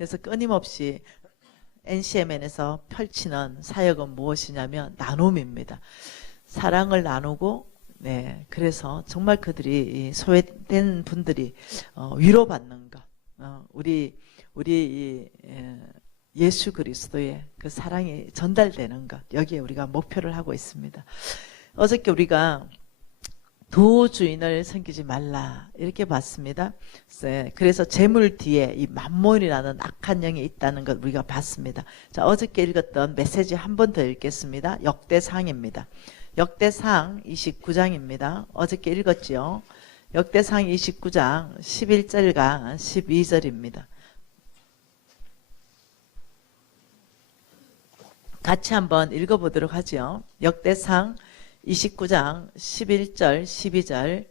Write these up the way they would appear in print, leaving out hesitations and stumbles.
그래서 끊임없이 NCMN에서 펼치는 사역은 무엇이냐면 나눔입니다. 사랑을 나누고, 네, 그래서 정말 그들이 소외된 분들이 위로받는 것, 우리 예수 그리스도의 그 사랑이 전달되는 것, 여기에 우리가 목표를 하고 있습니다. 어저께 우리가 두 주인을 섬기지 말라 이렇게 봤습니다. 그래서 재물 뒤에 이 만몬이라는 악한 영이 있다는 것 우리가 봤습니다. 자, 어저께 읽었던 메시지 한 번 더 읽겠습니다. 역대상입니다. 역대상 29장입니다. 어저께 읽었지요. 역대상 29장 11절과 12절입니다. 같이 한번 읽어보도록 하죠. 역대상 29장 11절 12절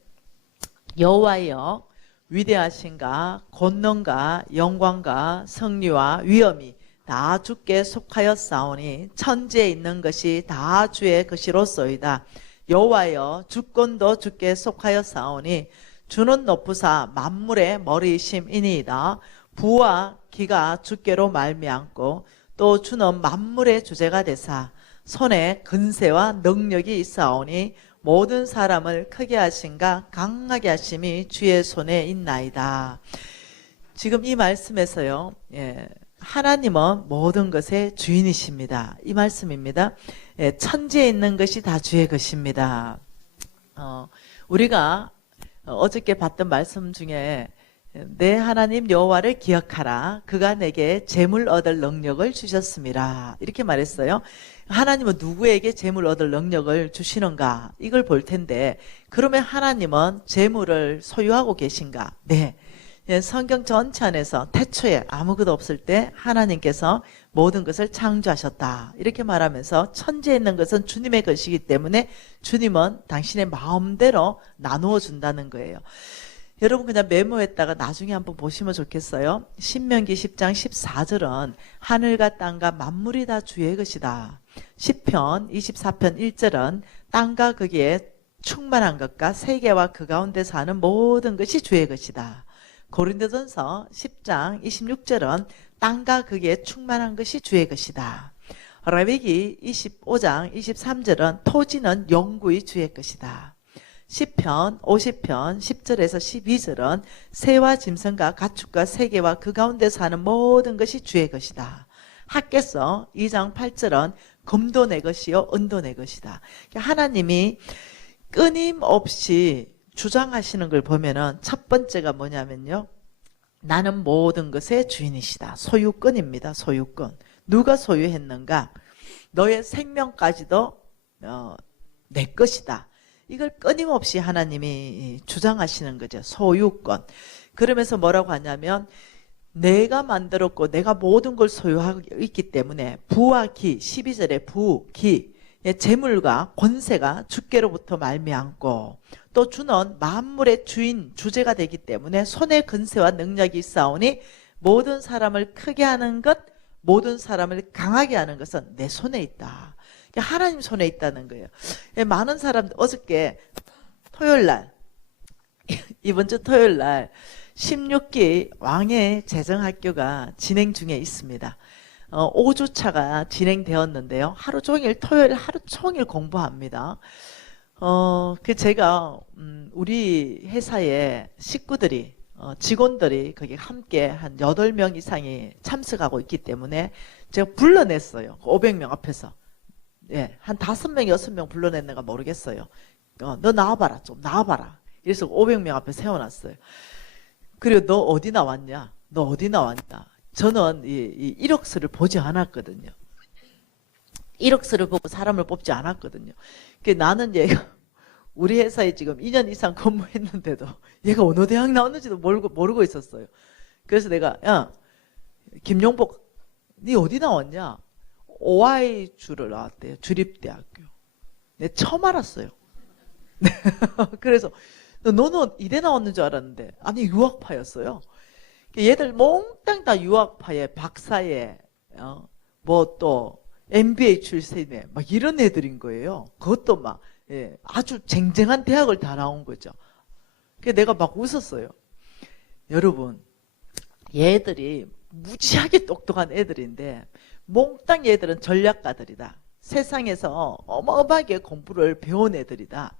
여호와여 위대하신가 권능과 영광과 성리와 위엄이 다 주께 속하였사오니 천지에 있는 것이 다 주의 것이로소이다. 여호와여 주권도 주께 속하였사오니 주는 높으사 만물의 머리이심이니이다. 부와 기가 주께로 말미암고 또 주는 만물의 주제가 되사 손에 근세와 능력이 있사오니 모든 사람을 크게 하신가 강하게 하심이 주의 손에 있나이다. 지금 이 말씀에서요, 하나님은 모든 것의 주인이십니다. 이 말씀입니다. 천지에 있는 것이 다 주의 것입니다. 우리가 어저께 봤던 말씀 중에 내 하나님 여호와를 기억하라. 그가 내게 재물 얻을 능력을 주셨습니다. 이렇게 말했어요. 하나님은 누구에게 재물 얻을 능력을 주시는가? 이걸 볼 텐데, 그러면 하나님은 재물을 소유하고 계신가? 네. 성경 전체 안에서 태초에 아무것도 없을 때 하나님께서 모든 것을 창조하셨다. 이렇게 말하면서 천지에 있는 것은 주님의 것이기 때문에 주님은 당신의 마음대로 나누어 준다는 거예요. 여러분 그냥 메모했다가 나중에 한번 보시면 좋겠어요. 신명기 10장 14절은 하늘과 땅과 만물이 다 주의 것이다. 시편 24편 1절은 땅과 거기에 충만한 것과 세계와 그 가운데 사는 모든 것이 주의 것이다. 고린도전서 10장 26절은 땅과 거기에 충만한 것이 주의 것이다. 레위기 25장 23절은 토지는 영구히 주의 것이다. 시편 50편 10절에서 12절은 새와 짐승과 가축과 세계와 그 가운데 사는 모든 것이 주의 것이다. 학개서 2장 8절은 금도 내 것이요 은도 내 것이다. 하나님이 끊임없이 주장하시는 걸 보면은 첫 번째가 뭐냐면요, 나는 모든 것의 주인이시다. 소유권입니다. 소유권. 누가 소유했는가? 너의 생명까지도 내 것이다. 이걸 끊임없이 하나님이 주장하시는 거죠. 소유권. 그러면서 뭐라고 하냐면 내가 만들었고 내가 모든 걸 소유하고 있기 때문에 부와 기, 12절에 부, 기, 재물과 권세가 주께로부터 말미암고 또 주는 만물의 주인, 주제가 되기 때문에 손에 근세와 능력이 있사오니 모든 사람을 크게 하는 것, 모든 사람을 강하게 하는 것은 내 손에 있다. 하나님 손에 있다는 거예요. 많은 사람들 어저께 토요일날 이번 주 토요일날 16기 왕의 재정학교가 진행 중에 있습니다. 5주차가 진행되었는데요. 하루 종일 토요일 하루 종일 공부합니다. 제가 우리 회사의 식구들이 직원들이 거기 함께 한 8명 이상이 참석하고 있기 때문에 제가 불러냈어요. 500명 앞에서. 예, 한 5명, 6명 불러냈는가 모르겠어요. 너 나와봐라, 좀 나와봐라. 그래서 500명 앞에 세워놨어요. 그리고 너 어디 나왔냐? 너 어디 나왔냐? 저는 이 이력서를 보지 않았거든요. 이력서를 보고 사람을 뽑지 않았거든요. 나는 얘가 우리 회사에 지금 2년 이상 근무했는데도 얘가 어느 대학 나왔는지도 모르고 있었어요. 그래서 내가, 야, 김용복, 니 어디 나왔냐? OI주를 나왔대요. 주립대학교. 내가 처음 알았어요. 그래서 너는 이대 나왔는 줄 알았는데 아니 유학파였어요. 얘들 몽땅 다 유학파에 박사에 뭐 또 MBA 출신에 막 이런 애들인 거예요. 그것도 막 아주 쟁쟁한 대학을 다 나온 거죠. 그래서 내가 막 웃었어요. 여러분, 얘들이 무지하게 똑똑한 애들인데 몽땅 얘들은 전략가들이다. 세상에서 어마어마하게 공부를 배운 애들이다.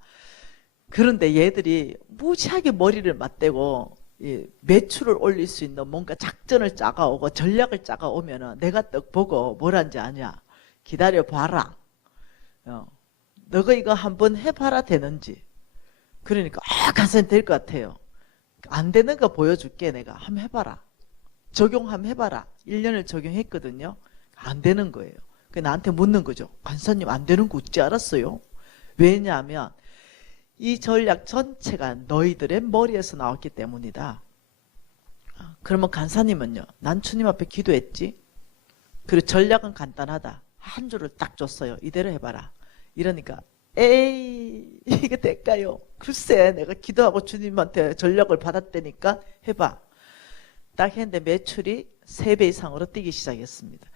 그런데 얘들이 무지하게 머리를 맞대고 매출을 올릴 수 있는 뭔가 작전을 짜가오고 전략을 짜가오면은 내가 딱 보고 뭐란지 아냐. 기다려봐라. 너가 이거 한번 해봐라 되는지. 그러니까 가서 될 것 같아요. 안 되는 거 보여줄게. 내가 한번 해봐라. 적용 한번 해봐라. 1년을 적용했거든요. 안 되는 거예요. 나한테 묻는 거죠. 간사님 안 되는 거 어찌 알았어요? 왜냐하면 이 전략 전체가 너희들의 머리에서 나왔기 때문이다. 그러면 간사님은요. 난 주님 앞에 기도했지. 그리고 전략은 간단하다. 한 줄을 딱 줬어요. 이대로 해봐라. 이러니까 에이 이게 될까요? 글쎄 내가 기도하고 주님한테 전략을 받았다니까 해봐. 딱 했는데 매출이 3배 이상으로 뛰기 시작했습니다.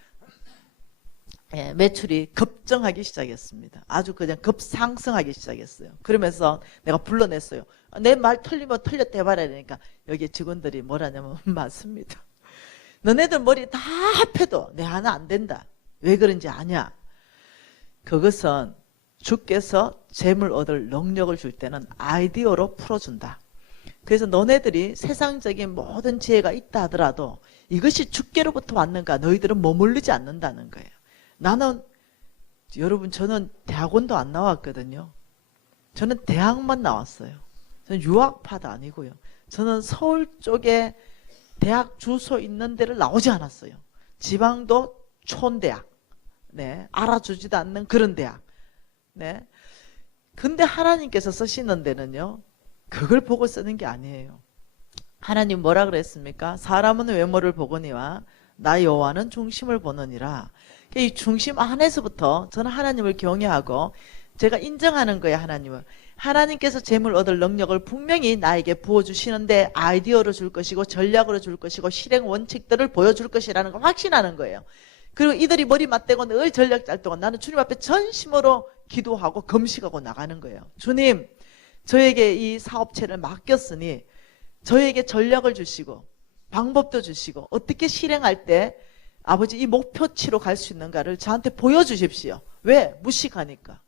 예, 매출이 급증하기 시작했습니다. 아주 그냥 급상승하기 시작했어요. 그러면서 내가 불러냈어요. 내 말 틀리면 틀렸다 해봐라. 그러니까 여기 직원들이 뭐라냐면 맞습니다. 너네들 머리 다 합해도 내 하나 안 된다. 왜 그런지 아냐? 그것은 주께서 재물 얻을 능력을 줄 때는 아이디어로 풀어준다. 그래서 너네들이 세상적인 모든 지혜가 있다 하더라도 이것이 주께로부터 왔는가 너희들은 머무르지 않는다는 거예요. 나는 여러분 저는 대학원도 안 나왔거든요. 저는 대학만 나왔어요. 저는 유학파도 아니고요. 저는 서울 쪽에 대학 주소 있는 데를 나오지 않았어요. 지방도 촌대학. 네, 알아주지도 않는 그런 대학. 네. 근데 하나님께서 쓰시는 데는요. 그걸 보고 쓰는 게 아니에요. 하나님 뭐라 그랬습니까? 사람은 외모를 보거니와 나 여호와는 중심을 보느니라. 이 중심 안에서부터 저는 하나님을 경외하고 제가 인정하는 거예요. 하나님을. 하나님께서 재물 얻을 능력을 분명히 나에게 부어주시는데 아이디어로 줄 것이고 전략으로 줄 것이고 실행 원칙들을 보여줄 것이라는 걸 확신하는 거예요. 그리고 이들이 머리 맞대고 늘 전략 짤 동안 나는 주님 앞에 전심으로 기도하고 금식하고 나가는 거예요. 주님 저에게 이 사업체를 맡겼으니 저에게 전략을 주시고 방법도 주시고 어떻게 실행할 때 아버지 이 목표치로 갈 수 있는가를 저한테 보여주십시오. 왜? 무식하니까.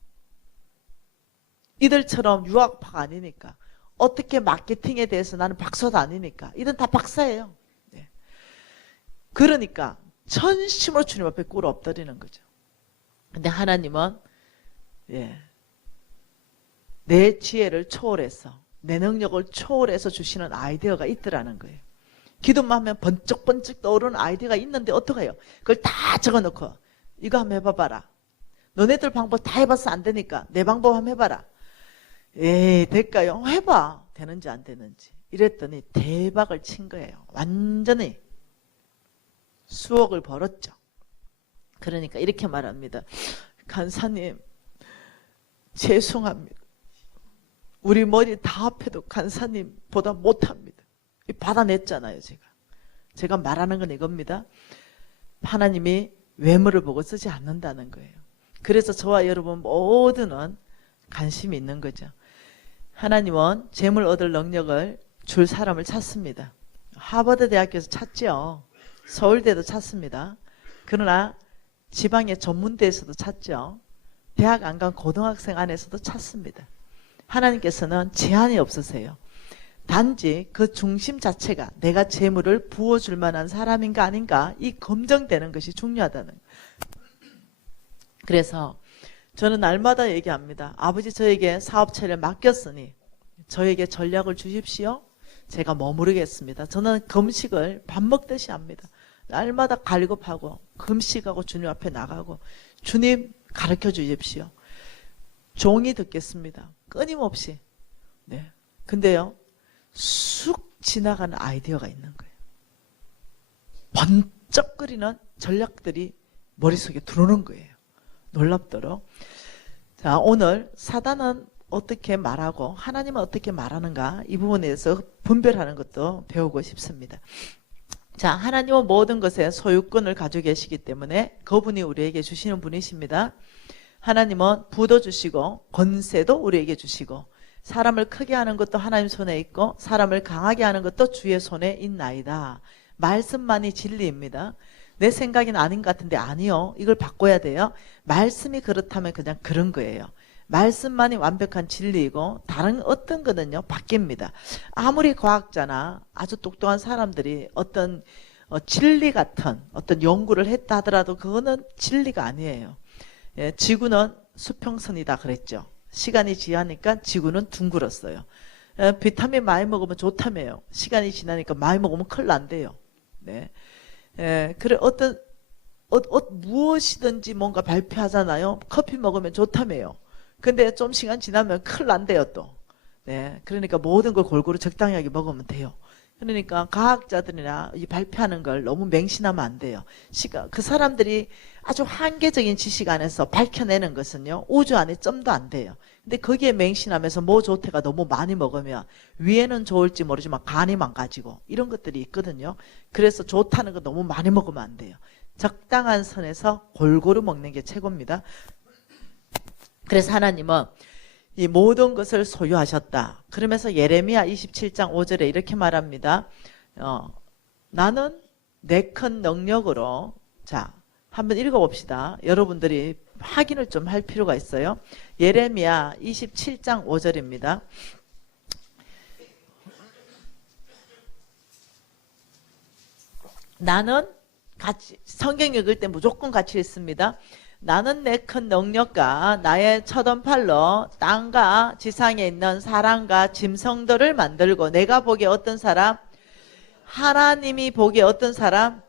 이들처럼 유학파가 아니니까. 어떻게 마케팅에 대해서 나는 박사도 아니니까. 이들은 다 박사예요. 네. 그러니까 전심으로 주님 앞에 꿇어 엎드리는 거죠. 근데 하나님은 내 지혜를 초월해서 내 능력을 초월해서 주시는 아이디어가 있더라는 거예요. 기도만 하면 번쩍번쩍 떠오르는 아이디어가 있는데 어떡해요? 그걸 다 적어놓고 이거 한번 해봐봐라. 너네들 방법 다 해봐서 안 되니까 내 방법 한번 해봐라. 에이 될까요? 해봐. 되는지 안 되는지. 이랬더니 대박을 친 거예요. 완전히 수억을 벌었죠. 그러니까 이렇게 말합니다. 간사님 죄송합니다. 우리 머리 다 합해도 간사님보다 못합니다. 받아냈잖아요. 제가 말하는 건 이겁니다. 하나님이 외모를 보고 쓰지 않는다는 거예요. 그래서 저와 여러분 모두는 관심이 있는 거죠. 하나님은 재물 얻을 능력을 줄 사람을 찾습니다. 하버드 대학교에서 찾죠. 서울대도 찾습니다. 그러나 지방의 전문대에서도 찾죠. 대학 안 간 고등학생 안에서도 찾습니다. 하나님께서는 제한이 없으세요. 단지 그 중심 자체가 내가 재물을 부어줄 만한 사람인가 아닌가 이 검증되는 것이 중요하다는 거예요. 그래서 저는 날마다 얘기합니다. 아버지 저에게 사업체를 맡겼으니 저에게 전략을 주십시오. 제가 머무르겠습니다. 저는 금식을 밥 먹듯이 합니다. 날마다 갈급하고 금식하고 주님 앞에 나가고 주님 가르쳐 주십시오. 종이 듣겠습니다. 끊임없이. 네. 근데요. 쑥 지나가는 아이디어가 있는 거예요. 번쩍거리는 전략들이 머릿속에 들어오는 거예요. 놀랍도록. 자, 오늘 사단은 어떻게 말하고 하나님은 어떻게 말하는가 이 부분에 대해서 분별하는 것도 배우고 싶습니다. 자, 하나님은 모든 것에 소유권을 가지고 계시기 때문에 그분이 우리에게 주시는 분이십니다. 하나님은 부도 주시고 권세도 우리에게 주시고 사람을 크게 하는 것도 하나님 손에 있고 사람을 강하게 하는 것도 주의 손에 있나이다. 말씀만이 진리입니다. 내 생각은 아닌 것 같은데 아니요. 이걸 바꿔야 돼요. 말씀이 그렇다면 그냥 그런 거예요. 말씀만이 완벽한 진리이고 다른 어떤 거는요 바뀝니다. 아무리 과학자나 아주 똑똑한 사람들이 어떤 진리 같은 어떤 연구를 했다 하더라도 그거는 진리가 아니에요. 예, 지구는 수평선이다 그랬죠. 시간이 지나니까 지구는 둥글었어요. 비타민 많이 먹으면 좋다며요. 시간이 지나니까 많이 먹으면 큰일 난대요. 네. 그래 무엇이든지 뭔가 발표하잖아요. 커피 먹으면 좋다며요. 근데 좀 시간 지나면 큰일 난대요 또. 네. 그러니까 모든 걸 골고루 적당하게 먹으면 돼요. 그러니까 과학자들이나 이 발표하는 걸 너무 맹신하면 안 돼요. 그 사람들이 아주 한계적인 지식 안에서 밝혀내는 것은요. 우주 안에 점도 안 돼요. 근데 거기에 맹신하면서 뭐 좋대가 너무 많이 먹으면 위에는 좋을지 모르지만 간이 망가지고 이런 것들이 있거든요. 그래서 좋다는 거 너무 많이 먹으면 안 돼요. 적당한 선에서 골고루 먹는 게 최고입니다. 그래서 하나님은 이 모든 것을 소유하셨다. 그러면서 예레미야 27장 5절에 이렇게 말합니다. 나는 내 큰 능력으로 자 한번 읽어봅시다. 여러분들이 확인을 좀 할 필요가 있어요. 예레미야 27장 5절입니다. 나는 같이 성경 읽을 때 무조건 같이 읽습니다. 나는 내 큰 능력과 나의 처던 팔로 땅과 지상에 있는 사람과 짐승들을 만들고 내가 보기에 어떤 사람? 하나님이 보기에 어떤 사람?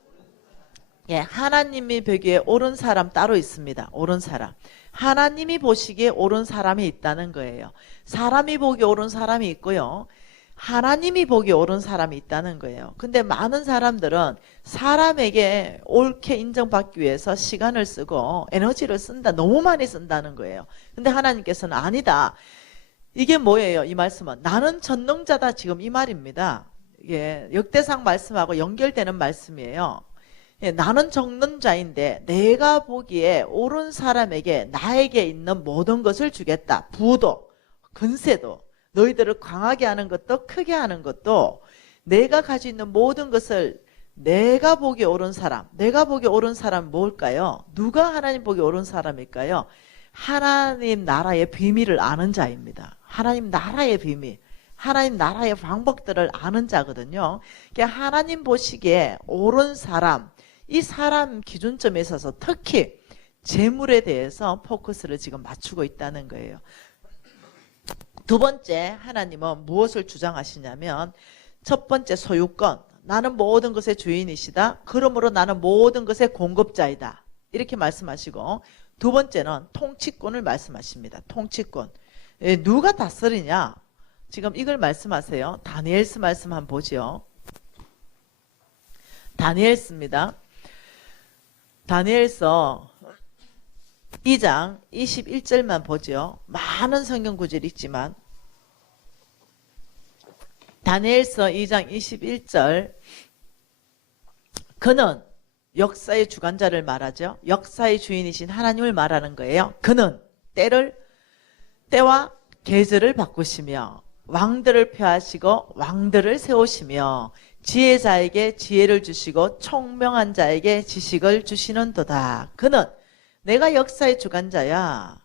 예, 하나님이 보기에 옳은 사람 따로 있습니다. 옳은 사람. 하나님이 보시기에 옳은 사람이 있다는 거예요. 사람이 보기에 옳은 사람이 있고요. 하나님이 보기에 옳은 사람이 있다는 거예요. 근데 많은 사람들은 사람에게 옳게 인정받기 위해서 시간을 쓰고 에너지를 쓴다. 너무 많이 쓴다는 거예요. 근데 하나님께서는 아니다. 이게 뭐예요? 이 말씀은 나는 전능자다. 지금 이 말입니다. 이게 역대상 말씀하고 연결되는 말씀이에요. 예, 나는 전능자인데 내가 보기에 옳은 사람에게 나에게 있는 모든 것을 주겠다. 부도 권세도 너희들을 강하게 하는 것도 크게 하는 것도 내가 가지고 있는 모든 것을 내가 보기에 옳은 사람. 내가 보기에 옳은 사람은 뭘까요? 누가 하나님 보기에 옳은 사람일까요? 하나님 나라의 비밀을 아는 자입니다. 하나님 나라의 비밀. 하나님 나라의 방법들을 아는 자거든요. 그러니까 하나님 보시기에 옳은 사람. 이 사람 기준점에 있어서 특히 재물에 대해서 포커스를 지금 맞추고 있다는 거예요. 두 번째 하나님은 무엇을 주장하시냐면 첫 번째 소유권. 나는 모든 것의 주인이시다. 그러므로 나는 모든 것의 공급자이다. 이렇게 말씀하시고 두 번째는 통치권을 말씀하십니다. 통치권. 누가 다스리냐? 지금 이걸 말씀하세요. 다니엘서 말씀 한번 보죠. 다니엘서입니다. 다니엘서 2장 21절만 보죠. 많은 성경 구절이 있지만 다니엘서 2장 21절 그는 역사의 주관자를 말하죠. 역사의 주인이신 하나님을 말하는 거예요. 그는 때와 계절을 바꾸시며 왕들을 폐하시고 왕들을 세우시며 지혜자에게 지혜를 주시고 총명한 자에게 지식을 주시는도다. 그는 내가 역사의 주관자야.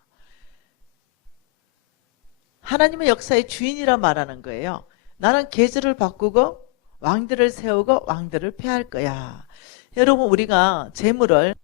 하나님은 역사의 주인이라 말하는 거예요. 나는 계절을 바꾸고 왕들을 세우고 왕들을 폐할 거야. 여러분 우리가 재물을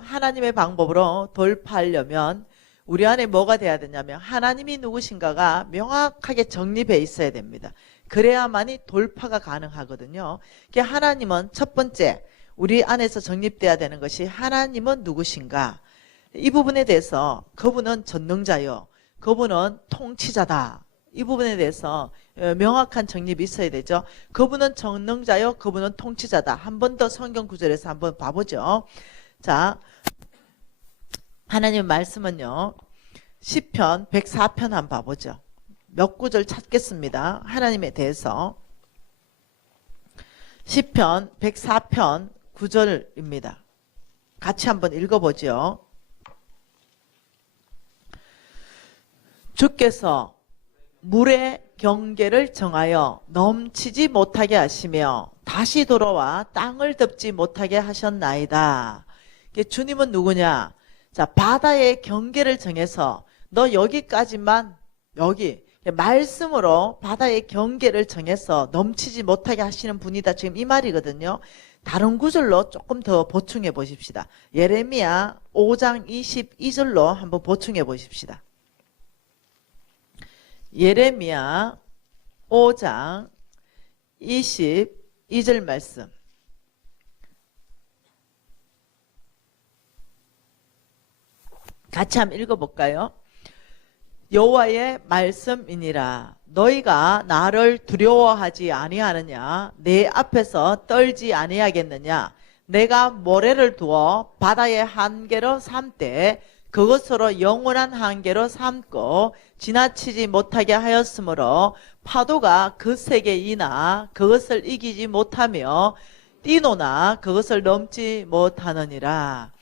하나님의 방법으로 돌파하려면 우리 안에 뭐가 돼야 되냐면 하나님이 누구신가가 명확하게 정립해 있어야 됩니다. 그래야만이 돌파가 가능하거든요. 하나님은 첫 번째 우리 안에서 정립돼야 되는 것이 하나님은 누구신가. 이 부분에 대해서 그분은 전능자요. 그분은 통치자다. 이 부분에 대해서 명확한 정립이 있어야 되죠. 그분은 전능자요. 그분은 통치자다. 한 번 더 성경 구절에서 한번 봐보죠. 자, 하나님의 말씀은요. 시편 104편 한번 봐보죠. 몇 구절 찾겠습니다. 하나님에 대해서. 시편 104편 9절입니다. 같이 한번 읽어보죠. 주께서 물에 경계를 정하여 넘치지 못하게 하시며 다시 돌아와 땅을 덮지 못하게 하셨나이다. 주님은 누구냐? 자, 바다의 경계를 정해서 너 여기까지만, 여기 말씀으로 바다의 경계를 정해서 넘치지 못하게 하시는 분이다. 지금 이 말이거든요. 다른 구절로 조금 더 보충해 보십시다. 예레미야 5장 22절로 한번 보충해 보십시다. 예레미야 5장 22절 말씀. 같이 한번 읽어볼까요? 여호와의 말씀이니라. 너희가 나를 두려워하지 아니하느냐? 내 앞에서 떨지 아니하겠느냐? 내가 모래를 두어 바다의 한계로 삼되 그것으로 영원한 한계로 삼고 지나치지 못하게 하였으므로 파도가 그 세계이나 그것을 이기지 못하며 뛰노나 그것을 넘지 못하느니라.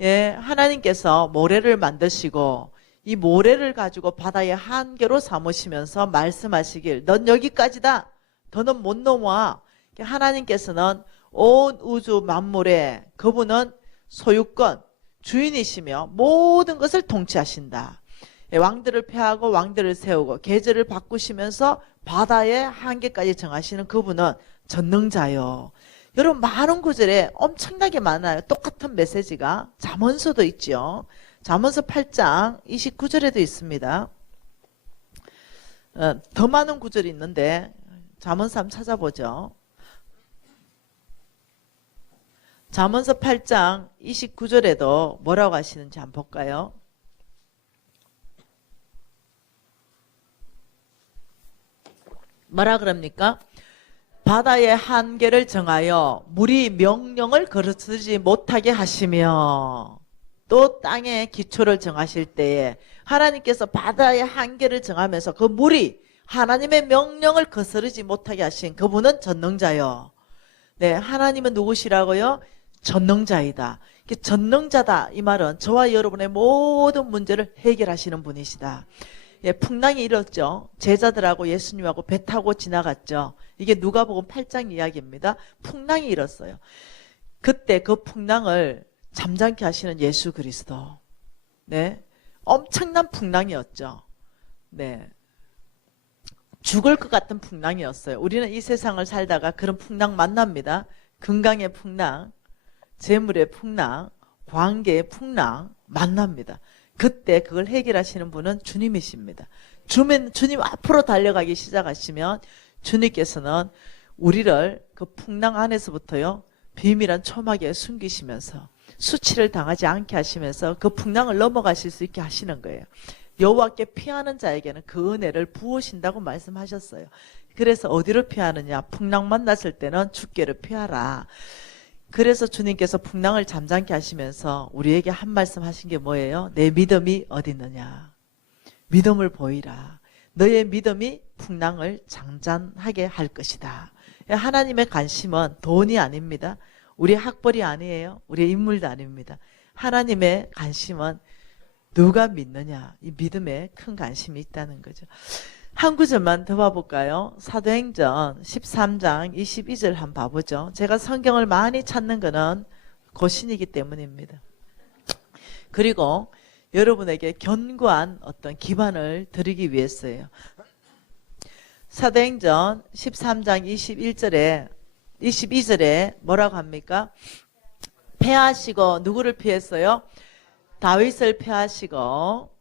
예, 하나님께서 모래를 만드시고 이 모래를 가지고 바다의 한계로 삼으시면서 말씀하시길 넌 여기까지다. 더는 못 넘어와. 하나님께서는 온 우주 만물에 그분은 소유권, 주인이시며 모든 것을 통치하신다. 왕들을 폐하고 왕들을 세우고 계절을 바꾸시면서 바다의 한계까지 정하시는 그분은 전능자요. 여러분 많은 구절에 엄청나게 많아요. 똑같은 메시지가. 잠언서도 있죠. 잠언서 8장 29절에도 있습니다. 더 많은 구절이 있는데 잠언서 한번 찾아보죠. 잠언서 8장 29절에도 뭐라고 하시는지 한번 볼까요? 뭐라 그럽니까? 바다의 한계를 정하여 물이 명령을 거스르지 못하게 하시며 또 땅의 기초를 정하실 때에 하나님께서 바다의 한계를 정하면서 그 물이 하나님의 명령을 거스르지 못하게 하신 그분은 전능자요. 네, 하나님은 누구시라고요? 전능자이다. 전능자다 이 말은 저와 여러분의 모든 문제를 해결하시는 분이시다. 예, 풍랑이 일었죠. 제자들하고 예수님하고 배 타고 지나갔죠. 이게 누가복음 8장 이야기입니다. 풍랑이 일었어요. 그때 그 풍랑을 잠잠케 하시는 예수 그리스도. 네, 엄청난 풍랑이었죠. 네, 죽을 것 같은 풍랑이었어요. 우리는 이 세상을 살다가 그런 풍랑 만납니다. 건강의 풍랑, 재물의 풍랑, 관계의 풍랑 만납니다. 그때 그걸 해결하시는 분은 주님이십니다. 주님 앞으로 달려가기 시작하시면 주님께서는 우리를 그 풍랑 안에서부터요 비밀한 초막에 숨기시면서 수치를 당하지 않게 하시면서 그 풍랑을 넘어가실 수 있게 하시는 거예요. 여호와께 피하는 자에게는 그 은혜를 부으신다고 말씀하셨어요. 그래서 어디로 피하느냐? 풍랑 만났을 때는 주께로 피하라. 그래서 주님께서 풍랑을 잠잠케 하시면서 우리에게 한 말씀 하신 게 뭐예요? 내 믿음이 어디 있느냐? 믿음을 보이라. 너의 믿음이 풍랑을 잠잠하게 할 것이다. 하나님의 관심은 돈이 아닙니다. 우리 학벌이 아니에요. 우리의 인물도 아닙니다. 하나님의 관심은 누가 믿느냐? 이 믿음에 큰 관심이 있다는 거죠. 한 구절만 더 봐볼까요? 사도행전 13장 22절 한번 봐보죠. 제가 성경을 많이 찾는 거는 고신이기 때문입니다. 그리고 여러분에게 견고한 어떤 기반을 드리기 위해서예요. 사도행전 13장 22절에 뭐라고 합니까? 패하시고 누구를 피했어요? 다윗을 패하시고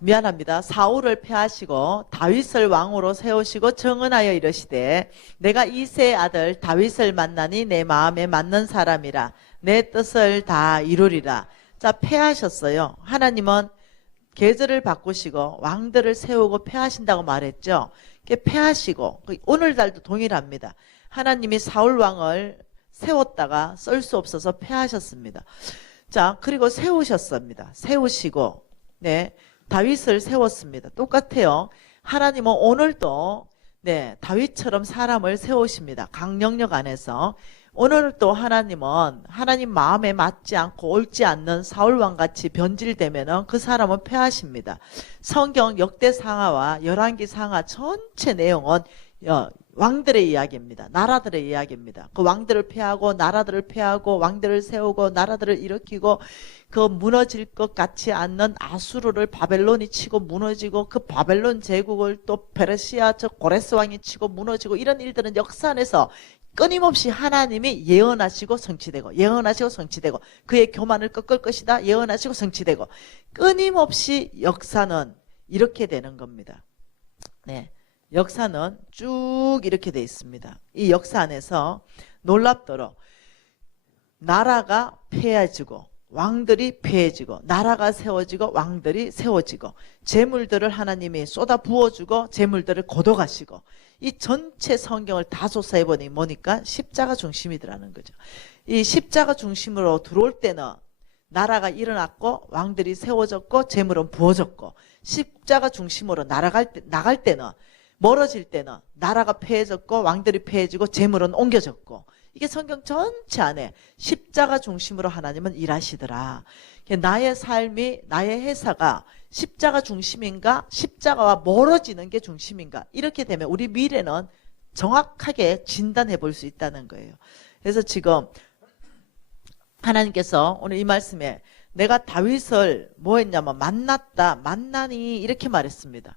미안합니다. 사울을 패하시고 다윗을 왕으로 세우시고 정언하여 이르시되 내가 이새의 아들 다윗을 만나니 내 마음에 맞는 사람이라 내 뜻을 다 이루리라. 자, 패하셨어요. 하나님은 계절을 바꾸시고 왕들을 세우고 패하신다고 말했죠. 패하시고 오늘날도 동일합니다. 하나님이 사울 왕을 세웠다가 쓸 수 없어서 패하셨습니다. 자, 그리고 세우셨습니다. 세우시고 네, 다윗을 세웠습니다. 똑같아요. 하나님은 오늘도 네, 다윗처럼 사람을 세우십니다. 강령력 안에서 오늘 또 하나님은 하나님 마음에 맞지 않고 옳지 않는 사울왕같이 변질되면은 그 사람은 패하십니다. 성경 역대상하와 열왕기상하 전체 내용은 왕들의 이야기입니다. 나라들의 이야기입니다. 그 왕들을 패하고 나라들을 패하고 왕들을 세우고 나라들을 일으키고 그 무너질 것 같지 않는 아수르를 바벨론이 치고 무너지고 그 바벨론 제국을 또 페르시아 저 고레스 왕이 치고 무너지고 이런 일들은 역사 안에서 끊임없이 하나님이 예언하시고 성취되고 예언하시고 성취되고 그의 교만을 꺾을 것이다 예언하시고 성취되고 끊임없이 역사는 이렇게 되는 겁니다. 네. 역사는 쭉 이렇게 돼 있습니다. 이 역사 안에서 놀랍도록 나라가 패해지고 왕들이 패해지고 나라가 세워지고 왕들이 세워지고 재물들을 하나님이 쏟아 부어주고 재물들을 거둬가시고 이 전체 성경을 다 조사해 보니 뭐니까 십자가 중심이더라는 거죠. 이 십자가 중심으로 들어올 때는 나라가 일어났고 왕들이 세워졌고 재물은 부어졌고 십자가 중심으로 나갈 때는 멀어질 때는 나라가 패해졌고 왕들이 패해지고 재물은 옮겨졌고 이게 성경 전체 안에 십자가 중심으로 하나님은 일하시더라. 나의 삶이 나의 회사가 십자가 중심인가 십자가와 멀어지는 게 중심인가 이렇게 되면 우리 미래는 정확하게 진단해 볼 수 있다는 거예요. 그래서 지금 하나님께서 오늘 이 말씀에 내가 다윗을 뭐 했냐면 만나니 이렇게 말했습니다.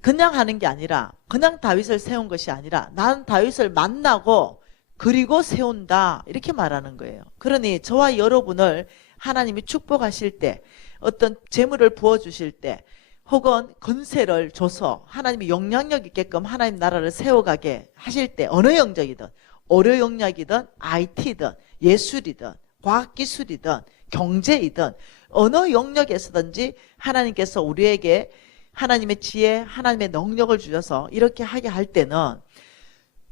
그냥 하는 게 아니라 그냥 다윗을 세운 것이 아니라 나는 다윗을 만나고 그리고 세운다 이렇게 말하는 거예요. 그러니 저와 여러분을 하나님이 축복하실 때 어떤 재물을 부어주실 때 혹은 건세를 줘서 하나님이 영향력 있게끔 하나님 나라를 세워가게 하실 때 어느 영역이든 어려 영역이든 IT든 예술이든 과학기술이든 경제이든 어느 영역에서든지 하나님께서 우리에게 하나님의 지혜, 하나님의 능력을 주셔서 이렇게 하게 할 때는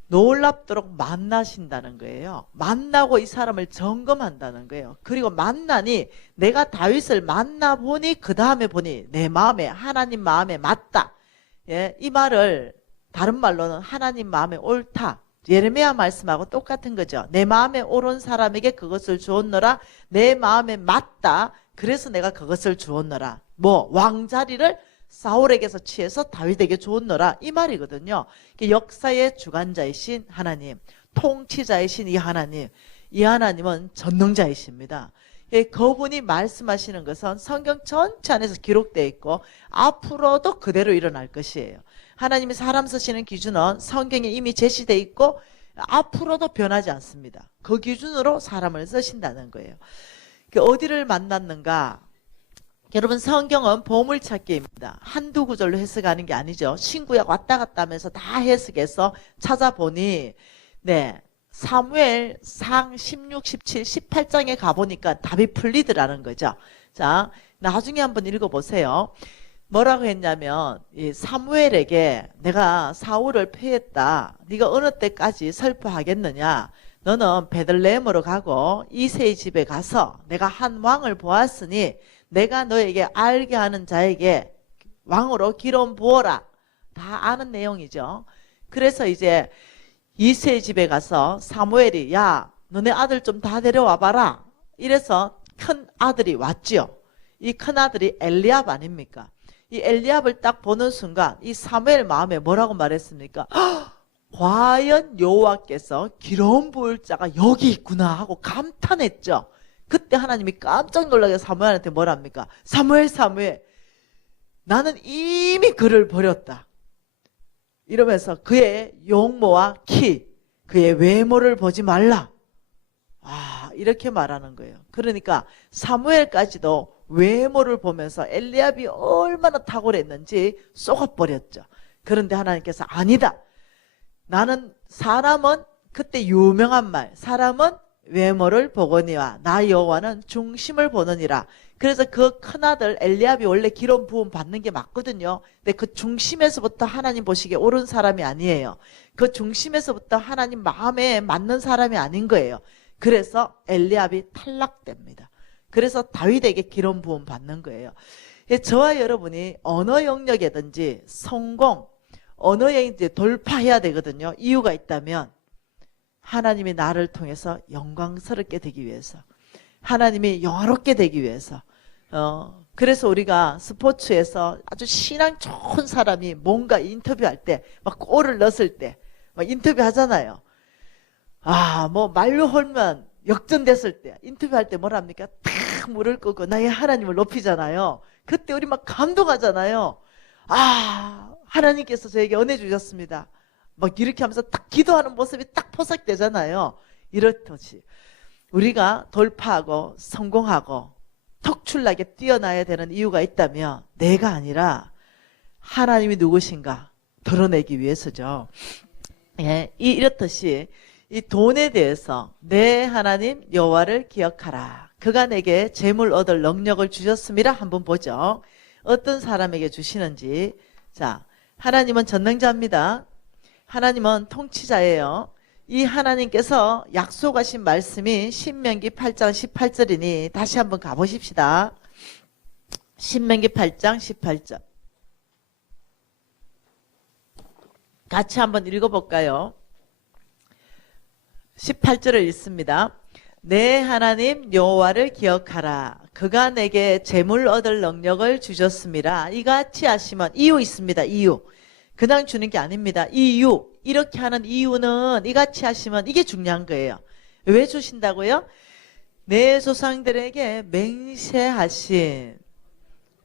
놀랍도록 만나신다는 거예요. 만나고 이 사람을 점검한다는 거예요. 그리고 만나니 내가 다윗을 만나보니 그 다음에 보니 내 마음에 하나님 마음에 맞다. 예, 이 말을 다른 말로는 하나님 마음에 옳다. 예레미야 말씀하고 똑같은 거죠. 내 마음에 옳은 사람에게 그것을 주었노라. 내 마음에 맞다. 그래서 내가 그것을 주었노라. 뭐 왕자리를 사울에게서 취해서 다윗에게 주었노라 이 말이거든요. 역사의 주관자이신 하나님, 통치자이신 이 하나님은 전능자이십니다. 그분이 말씀하시는 것은 성경 전체 안에서 기록되어 있고 앞으로도 그대로 일어날 것이에요. 하나님이 사람 쓰시는 기준은 성경에 이미 제시되어 있고 앞으로도 변하지 않습니다. 그 기준으로 사람을 쓰신다는 거예요. 어디를 만났는가? 여러분 성경은 보물찾기입니다. 한두 구절로 해석하는 게 아니죠. 신구약 왔다 갔다 하면서 다 해석해서 찾아보니 사무엘 상 16, 17, 18장에 가보니까 답이 풀리더라는 거죠. 자, 나중에 한번 읽어보세요. 뭐라고 했냐면 이 사무엘에게 내가 사울을 패했다. 네가 어느 때까지 슬퍼하겠느냐. 너는 베들레헴으로 가고 이새의 집에 가서 내가 한 왕을 보았으니 내가 너에게 알게 하는 자에게 왕으로 기름 부어라. 다 아는 내용이죠. 그래서 이제 이새의 집에 가서 사무엘이 야 너네 아들 좀 다 데려와 봐라. 이래서 큰 아들이 왔지요. 이 큰 아들이 엘리압 아닙니까? 이 엘리압을 딱 보는 순간 이 사무엘 마음에 뭐라고 말했습니까? 과연 여호와께서 기름 부을 자가 여기 있구나 하고 감탄했죠. 그때 하나님이 깜짝 놀라게 사무엘한테 뭐랍니까? 사무엘 나는 이미 그를 버렸다. 이러면서 그의 용모와 키, 그의 외모를 보지 말라. 이렇게 말하는 거예요. 그러니까 사무엘까지도 외모를 보면서 엘리압이 얼마나 탁월했는지 쏘아버렸죠. 그런데 하나님께서 아니다. 나는 사람은 그때 유명한 말 사람은 외모를 보거니와 나 여호와는 중심을 보느니라. 그래서 그 큰아들 엘리압이 원래 기름 부음 받는 게 맞거든요. 근데 그 중심에서부터 하나님 보시기에 옳은 사람이 아니에요. 그 중심에서부터 하나님 마음에 맞는 사람이 아닌 거예요. 그래서 엘리압이 탈락됩니다. 그래서 다윗에게 기름 부음 받는 거예요. 저와 여러분이 어느 영역이든지 성공, 어느 영역이든지 돌파해야 되거든요. 이유가 있다면 하나님이 나를 통해서 영광스럽게 되기 위해서, 하나님이 영화롭게 되기 위해서. 그래서 우리가 스포츠에서 아주 신앙 좋은 사람이 뭔가 인터뷰할 때, 막 골을 넣었을 때, 막 인터뷰 하잖아요. 뭐 말로 헐면 역전됐을 때, 인터뷰할 때 뭐라 합니까? 탁 물을 끄고 나의 하나님을 높이잖아요. 그때 우리 막 감동하잖아요. 하나님께서 저에게 은혜 주셨습니다. 막 이렇게 하면서 딱 기도하는 모습이 딱 포착되잖아요. 이렇듯이 우리가 돌파하고 성공하고 턱출나게 뛰어나야 되는 이유가 있다면 내가 아니라 하나님이 누구신가 드러내기 위해서죠. 예, 이렇듯이 이 돈에 대해서 내 하나님 여호와를 기억하라. 그가 내게 재물 얻을 능력을 주셨음이라. 한번 보죠. 어떤 사람에게 주시는지. 자, 하나님은 전능자입니다. 하나님은 통치자예요. 이 하나님께서 약속하신 말씀이 신명기 8장 18절이니 다시 한번 가보십시다. 신명기 8장 18절. 같이 한번 읽어볼까요? 18절을 읽습니다. 내 하나님 여호와를 기억하라. 그가 내게 재물 얻을 능력을 주셨음이라. 이같이 하시면 이유 있습니다. 이유. 그냥 주는 게 아닙니다. 이유. 이렇게 하는 이유는 이같이 하시면 이게 중요한 거예요. 왜 주신다고요? 내 조상들에게 맹세하신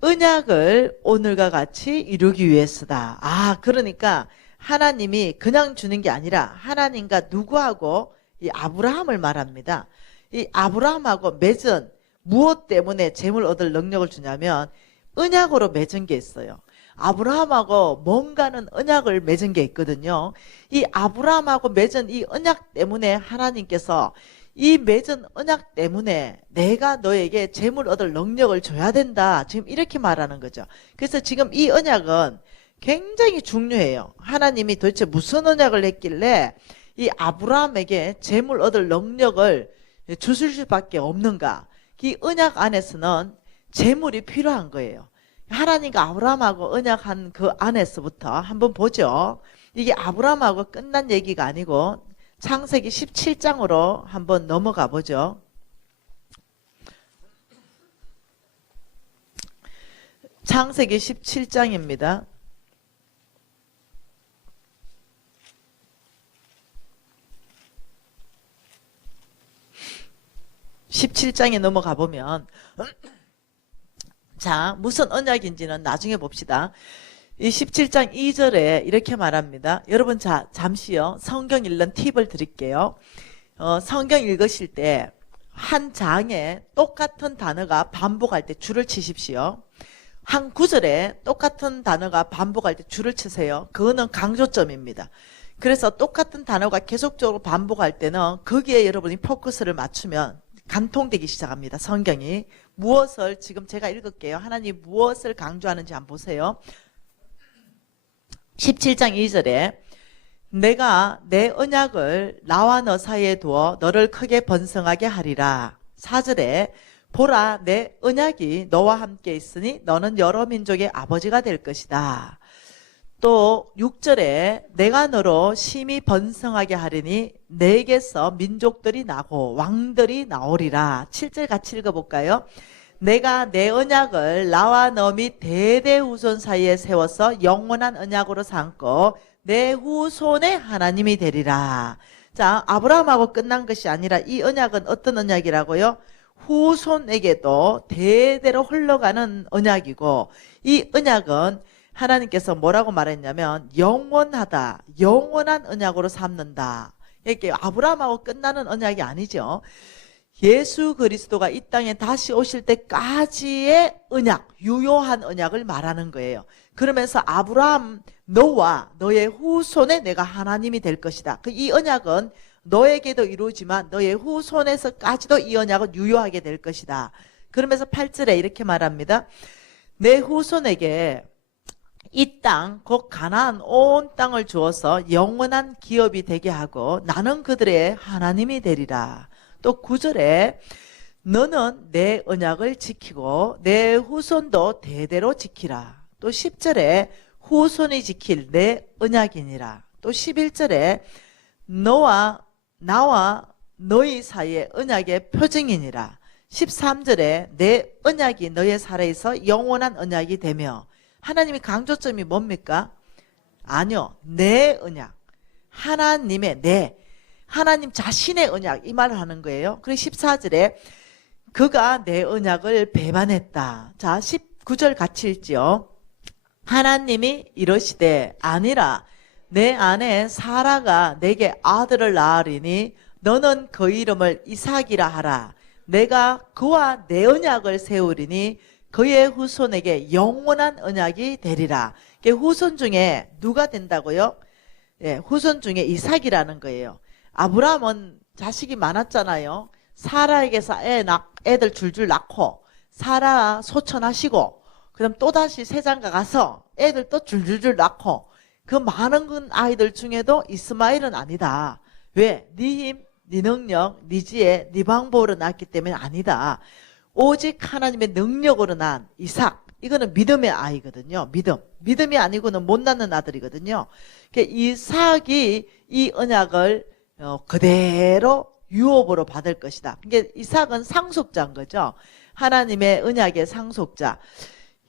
언약을 오늘과 같이 이루기 위해서다. 그러니까 하나님이 그냥 주는 게 아니라 하나님과 누구하고 이 아브라함을 말합니다. 이 아브라함하고 맺은 무엇 때문에 재물 얻을 능력을 주냐면 언약으로 맺은 게 있어요. 아브라함하고 뭔가는 언약을 맺은 게 있거든요. 이 아브라함하고 맺은 이 언약 때문에 하나님께서 이 맺은 언약 때문에 내가 너에게 재물 얻을 능력을 줘야 된다. 지금 이렇게 말하는 거죠. 그래서 지금 이 언약은 굉장히 중요해요. 하나님이 도대체 무슨 언약을 했길래 이 아브라함에게 재물 얻을 능력을 주실 수밖에 없는가. 이 언약 안에서는 재물이 필요한 거예요. 하나님과 아브라함하고 언약한 그 안에서부터 한번 보죠. 이게 아브라함하고 끝난 얘기가 아니고 창세기 17장으로 한번 넘어가 보죠. 창세기 17장입니다. 17장에 넘어가 보면 자, 무슨 언약인지는 나중에 봅시다. 이 17장 2절에 이렇게 말합니다. 여러분, 자, 잠시요. 성경 읽는 팁을 드릴게요. 성경 읽으실 때 한 장에 똑같은 단어가 반복할 때 줄을 치십시오. 한 구절에 똑같은 단어가 반복할 때 줄을 치세요. 그거는 강조점입니다. 그래서 똑같은 단어가 계속적으로 반복할 때는 거기에 여러분이 포커스를 맞추면 간통되기 시작합니다. 성경이. 무엇을 지금 제가 읽을게요. 하나님 무엇을 강조하는지 한번 보세요. 17장 2절에 내가 내 언약을 나와 너 사이에 두어 너를 크게 번성하게 하리라. 4절에 보라 내 언약이 너와 함께 있으니 너는 여러 민족의 아버지가 될 것이다. 또 6절에 내가 너로 심히 번성하게 하리니 내게서 민족들이 나고 왕들이 나오리라. 7절 같이 읽어볼까요? 내가 내 언약을 나와 너 및 대대 후손 사이에 세워서 영원한 언약으로 삼고 내 후손의 하나님이 되리라. 자, 아브라함하고 끝난 것이 아니라 이 언약은 어떤 언약이라고요? 후손에게도 대대로 흘러가는 언약이고 이 언약은 하나님께서 뭐라고 말했냐면 영원하다. 영원한 언약으로 삼는다. 이게 아브라함하고 끝나는 언약이 아니죠. 예수 그리스도가 이 땅에 다시 오실 때까지의 언약, 유효한 언약을 말하는 거예요. 그러면서 아브라함 너와 너의 후손에 내가 하나님이 될 것이다. 이 언약은 너에게도 이루어지만 너의 후손에서까지도 이 언약은 유효하게 될 것이다. 그러면서 8절에 이렇게 말합니다. 내 후손에게 이 땅, 곧 가나안 온 땅을 주어서 영원한 기업이 되게 하고 나는 그들의 하나님이 되리라. 또 9절에 너는 내 언약을 지키고 내 후손도 대대로 지키라. 또 10절에 후손이 지킬 내 언약이니라. 또 11절에 너와 나와 너희 사이의 언약의 표징이니라. 13절에 내 언약이 너희 살아있어 영원한 언약이 되며, 하나님의 강조점이 뭡니까? 아니요, 내 언약, 하나님의 하나님 자신의 언약, 이 말을 하는 거예요. 그리고 14절에 그가 내 언약을 배반했다. 자, 19절 같이 읽지요. 하나님이 이러시되 아니라 내 아내 사라가 내게 아들을 낳으리니 너는 그 이름을 이삭이라 하라. 내가 그와 내 언약을 세우리니 그의 후손에게 영원한 언약이 되리라. 후손 중에 누가 된다고요? 예, 후손 중에 이삭이라는 거예요. 아브라함은 자식이 많았잖아요. 사라에게서 애들 줄줄 낳고, 사라 소천하시고, 그다음 또다시 세장가 가서 애들 또 줄줄줄 낳고, 그 많은 아이들 중에도 이스마엘은 아니다. 왜? 네 힘, 네 능력, 네 지혜, 네 방법으로 낳았기 때문에 아니다. 오직 하나님의 능력으로 난 이삭, 이거는 믿음의 아이거든요. 믿음이 아니고는 못 낳는 아들이거든요. 이삭이 이 언약을 그대로 유업으로 받을 것이다. 그러니까 이삭은 상속자인 거죠. 하나님의 언약의 상속자.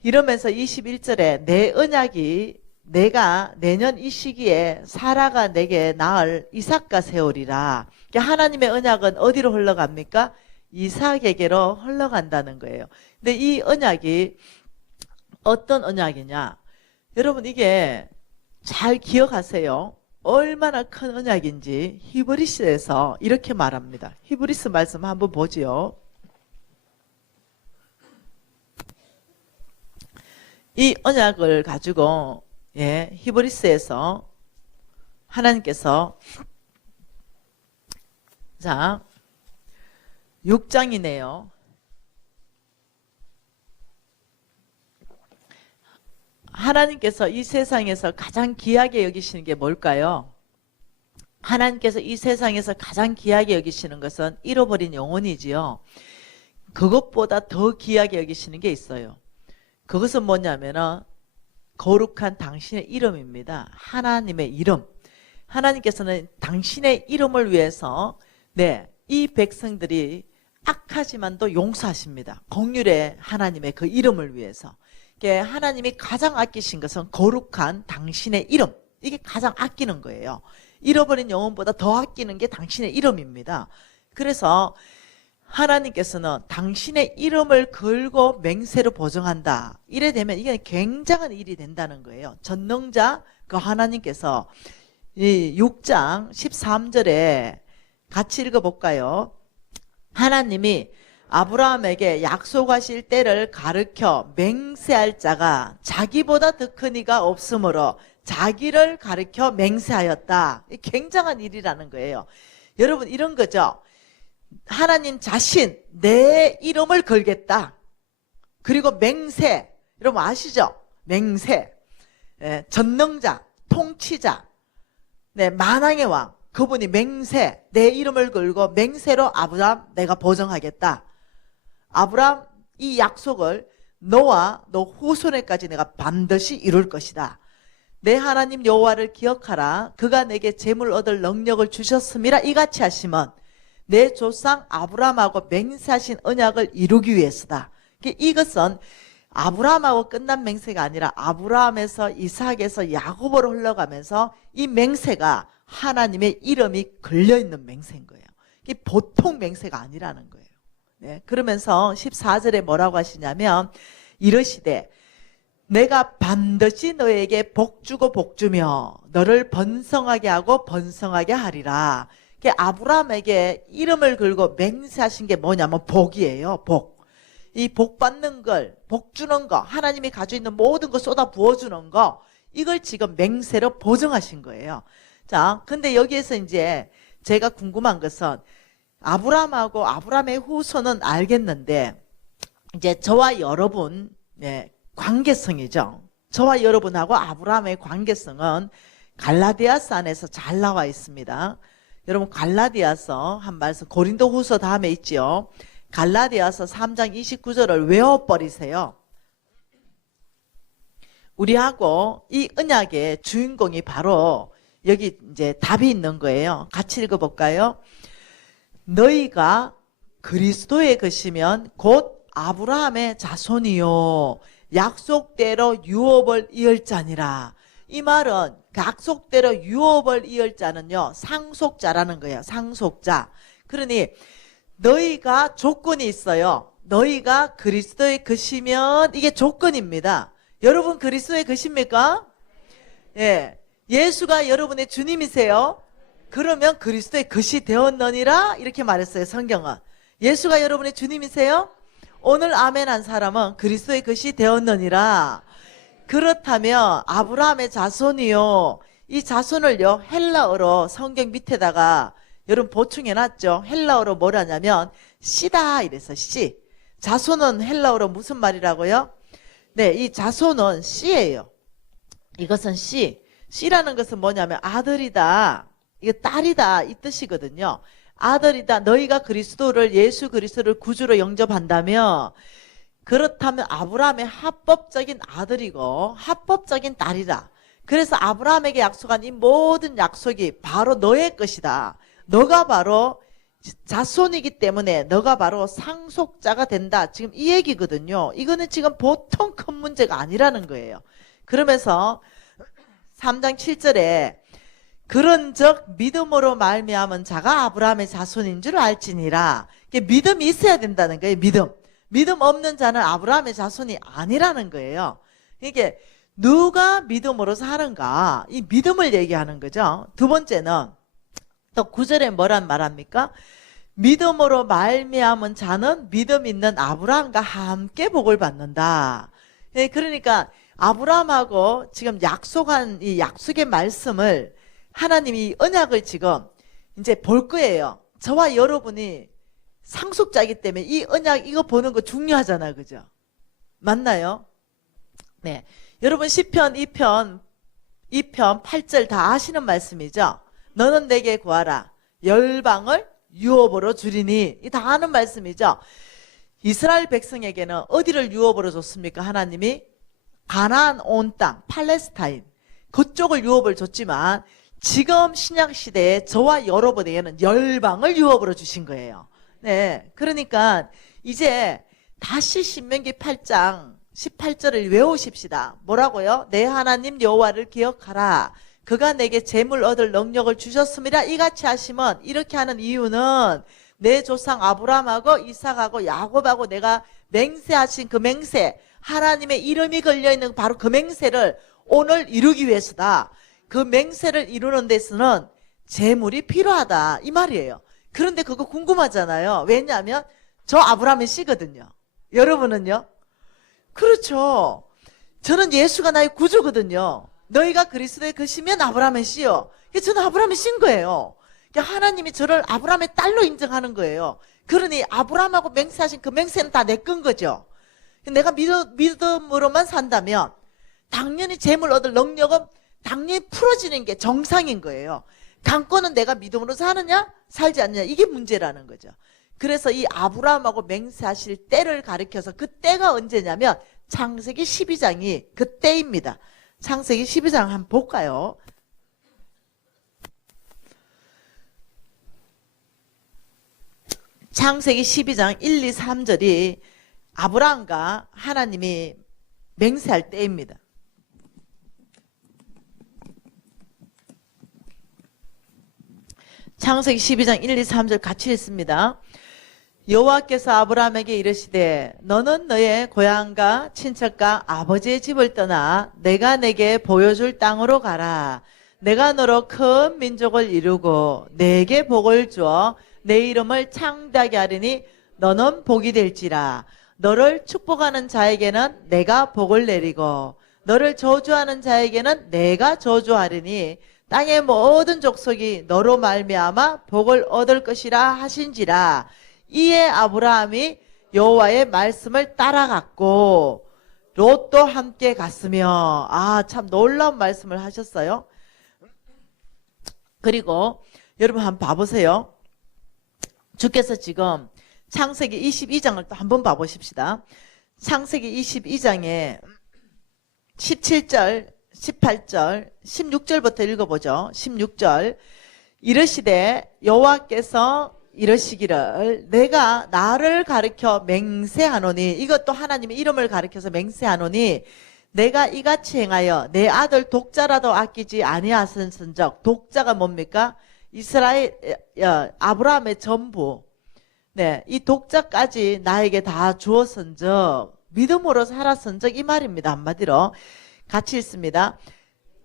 이러면서 21절에 내 언약이 내가 내년 이 시기에 사라가 내게 낳을 이삭과 세우리라. 그러니까 하나님의 언약은 어디로 흘러갑니까? 이삭에게로 흘러간다는 거예요. 근데 이 언약이 어떤 언약이냐? 여러분, 이게 잘 기억하세요. 얼마나 큰 언약인지 히브리스에서 이렇게 말합니다. 히브리스 말씀 한번 보지요. 이 언약을 가지고 히브리스에서 하나님께서, 자, 6장이네요. 하나님께서 이 세상에서 가장 귀하게 여기시는 게 뭘까요? 하나님께서 이 세상에서 가장 귀하게 여기시는 것은 잃어버린 영혼이지요. 그것보다 더 귀하게 여기시는 게 있어요. 그것은 뭐냐면은 거룩한 당신의 이름입니다. 하나님의 이름. 하나님께서는 당신의 이름을 위해서 이 백성들이 악하지만도 용서하십니다. 긍휼의 하나님의 그 이름을 위해서. 하나님이 가장 아끼신 것은 거룩한 당신의 이름. 이게 가장 아끼는 거예요. 잃어버린 영혼보다 더 아끼는 게 당신의 이름입니다. 그래서 하나님께서는 당신의 이름을 걸고 맹세로 보증한다. 이래 되면 이게 굉장한 일이 된다는 거예요. 전능자 그 하나님께서 이 6장 13절에 같이 읽어볼까요? 하나님이 아브라함에게 약속하실 때를 가르쳐 맹세할 자가 자기보다 더 큰 이가 없으므로 자기를 가르쳐 맹세하였다. 굉장한 일이라는 거예요. 여러분, 이런 거죠. 하나님 자신 내 이름을 걸겠다. 그리고 맹세, 여러분 아시죠? 맹세, 전능자, 통치자, 만왕의 왕, 그분이 맹세, 내 이름을 걸고 맹세로 아브라함 내가 보증하겠다. 아브라함, 이 약속을 너와 너 후손에까지 내가 반드시 이룰 것이다. 내 하나님 여호와를 기억하라. 그가 내게 재물 얻을 능력을 주셨음이라. 이같이 하시면 내 조상 아브라함하고 맹세하신 언약을 이루기 위해서다. 이것은 아브라함하고 끝난 맹세가 아니라 아브라함에서 이삭에서 야곱으로 흘러가면서 이 맹세가 하나님의 이름이 걸려있는 맹세인 거예요. 이게 보통 맹세가 아니라는 거예요. 그러면서 14절에 뭐라고 하시냐면 이러시되 내가 반드시 너에게 복주고 복주며 너를 번성하게 하고 번성하게 하리라. 아브라함에게 이름을 걸고 맹세하신 게 뭐냐면 복이에요. 복. 이 복 받는 걸, 복 주는 거, 하나님이 가지고 있는 모든 거 쏟아 부어주는 거, 이걸 지금 맹세로 보증하신 거예요. 자, 근데 여기에서 이제 제가 궁금한 것은 아브라함하고 아브라함의 후손은 알겠는데 이제 저와 여러분 관계성이죠. 저와 여러분하고 아브라함의 관계성은 갈라디아서 안에서 잘 나와 있습니다. 여러분 갈라디아서 한 말씀, 고린도후서 다음에 있지요. 갈라디아서 3장 29절을 외워버리세요. 우리하고 이 언약의 주인공이 바로 여기 이제 답이 있는 거예요. 같이 읽어볼까요? 너희가 그리스도의 것이면 곧 아브라함의 자손이요 약속대로 유업을 이을 자니라. 이 말은 약속대로 유업을 이을 자는요 상속자라는 거예요. 상속자. 그러니 너희가 조건이 있어요. 너희가 그리스도의 것이면 이게 조건입니다. 여러분 그리스도의 것입니까? 예, 예수가 여러분의 주님이세요? 그러면 그리스도의 것이 되었느니라 이렇게 말했어요. 성경은. 예수가 여러분의 주님이세요? 오늘 아멘 한 사람은 그리스도의 것이 되었느니라. 그렇다면 아브라함의 자손이요. 이 자손을요 헬라어로 성경 밑에다가 여러분 보충해놨죠. 헬라어로 뭐라냐면 씨다 이래서 씨. 자손은 헬라어로 무슨 말이라고요? 네, 이 자손은 씨예요. 이것은 씨. 씨라는 것은 뭐냐면 아들이다. 이거 딸이다 이 뜻이거든요. 아들이다. 너희가 그리스도를 예수 그리스도를 구주로 영접한다면 그렇다면 아브라함의 합법적인 아들이고 합법적인 딸이다. 그래서 아브라함에게 약속한 이 모든 약속이 바로 너의 것이다. 너가 바로 자손이기 때문에 너가 바로 상속자가 된다. 지금 이 얘기거든요. 이거는 지금 보통 큰 문제가 아니라는 거예요. 그러면서 3장 7절에 그런즉 믿음으로 말미암은 자가 아브라함의 자손인 줄 알지니라. 이게 믿음이 있어야 된다는 거예요. 믿음 없는 자는 아브라함의 자손이 아니라는 거예요. 이게 누가 믿음으로 사는가? 이 믿음을 얘기하는 거죠. 두 번째는 또 9절에 뭐란 말합니까? 믿음으로 말미암은 자는 믿음 있는 아브라함과 함께 복을 받는다. 예, 그러니까 아브라함하고 지금 약속한 이 약속의 말씀을 하나님이 언약을 지금 이제 볼 거예요. 저와 여러분이 상속자이기 때문에 이 언약 이거 보는 거 중요하잖아요. 그죠? 맞나요? 네. 여러분 시편 2편 8절 다 아시는 말씀이죠? 너는 내게 구하라. 열방을 유업으로 주리니. 이 다 아는 말씀이죠? 이스라엘 백성에게는 어디를 유업으로 줬습니까? 하나님이 가나안 온 땅, 팔레스타인 그쪽을 유업을 줬지만 지금 신약시대에 저와 여러분에게는 열방을 유업으로 주신 거예요. 네, 그러니까 이제 다시 신명기 8장 18절을 외우십시다. 뭐라고요? 내 하나님 여호와를 기억하라. 그가 내게 재물 얻을 능력을 주셨습니다. 이같이 하시면 이렇게 하는 이유는 내 조상 아브라함하고 이삭하고 야곱하고 내가 맹세하신 그 맹세, 하나님의 이름이 걸려있는 바로 그 맹세를 오늘 이루기 위해서다. 그 맹세를 이루는 데서는 재물이 필요하다 이 말이에요. 그런데 그거 궁금하잖아요. 왜냐하면 저 아브라함의 씨거든요. 여러분은요? 그렇죠. 저는 예수가 나의 구주거든요. 너희가 그리스도의 것이면 아브라함의 씨요. 저는 아브라함의 씨인 거예요. 하나님이 저를 아브라함의 딸로 인정하는 거예요. 그러니 아브라함하고 맹세하신 그 맹세는 다 내 건 거죠. 내가 믿음으로만 산다면 당연히 재물 얻을 능력은 당연히 풀어지는 게 정상인 거예요. 강권은 내가 믿음으로 사느냐 살지 않느냐 이게 문제라는 거죠. 그래서 이 아브라함하고 맹세하실 때를 가리켜서 그 때가 언제냐면 창세기 12장이 그 때입니다. 창세기 12장 한번 볼까요? 창세기 12장 1, 2, 3절이 아브라함과 하나님이 맹세할 때입니다. 창세기 12장 1, 2, 3절 같이 읽습니다. 여호와께서 아브라함에게 이르시되 너는 너의 고향과 친척과 아버지의 집을 떠나 내가 내게 보여줄 땅으로 가라. 내가 너로 큰 민족을 이루고 내게 복을 주어 내 이름을 창대하게 하리니 너는 복이 될지라. 너를 축복하는 자에게는 내가 복을 내리고 너를 저주하는 자에게는 내가 저주하리니 땅의 모든 족속이 너로 말미암아 복을 얻을 것이라 하신지라. 이에 아브라함이 여호와의 말씀을 따라갔고 롯도 함께 갔으며. 참 놀라운 말씀을 하셨어요. 그리고 여러분 한번 봐보세요. 주께서 지금 창세기 22장을 또 한번 봐보십시다. 창세기 22장에 17절 18절, 16절부터 읽어보죠. 16절. 이르시되 여호와께서 이러시기를 내가 나를 가리켜 맹세하노니, 이것도 하나님의 이름을 가리켜서 맹세하노니 내가 이같이 행하여 내 아들 독자라도 아끼지 아니하선적. 독자가 뭡니까? 이스라엘 아브라함의 전부. 네, 이 독자까지 나에게 다 주었은적, 믿음으로 살았은적, 이 말입니다. 한마디로 같이 읽습니다.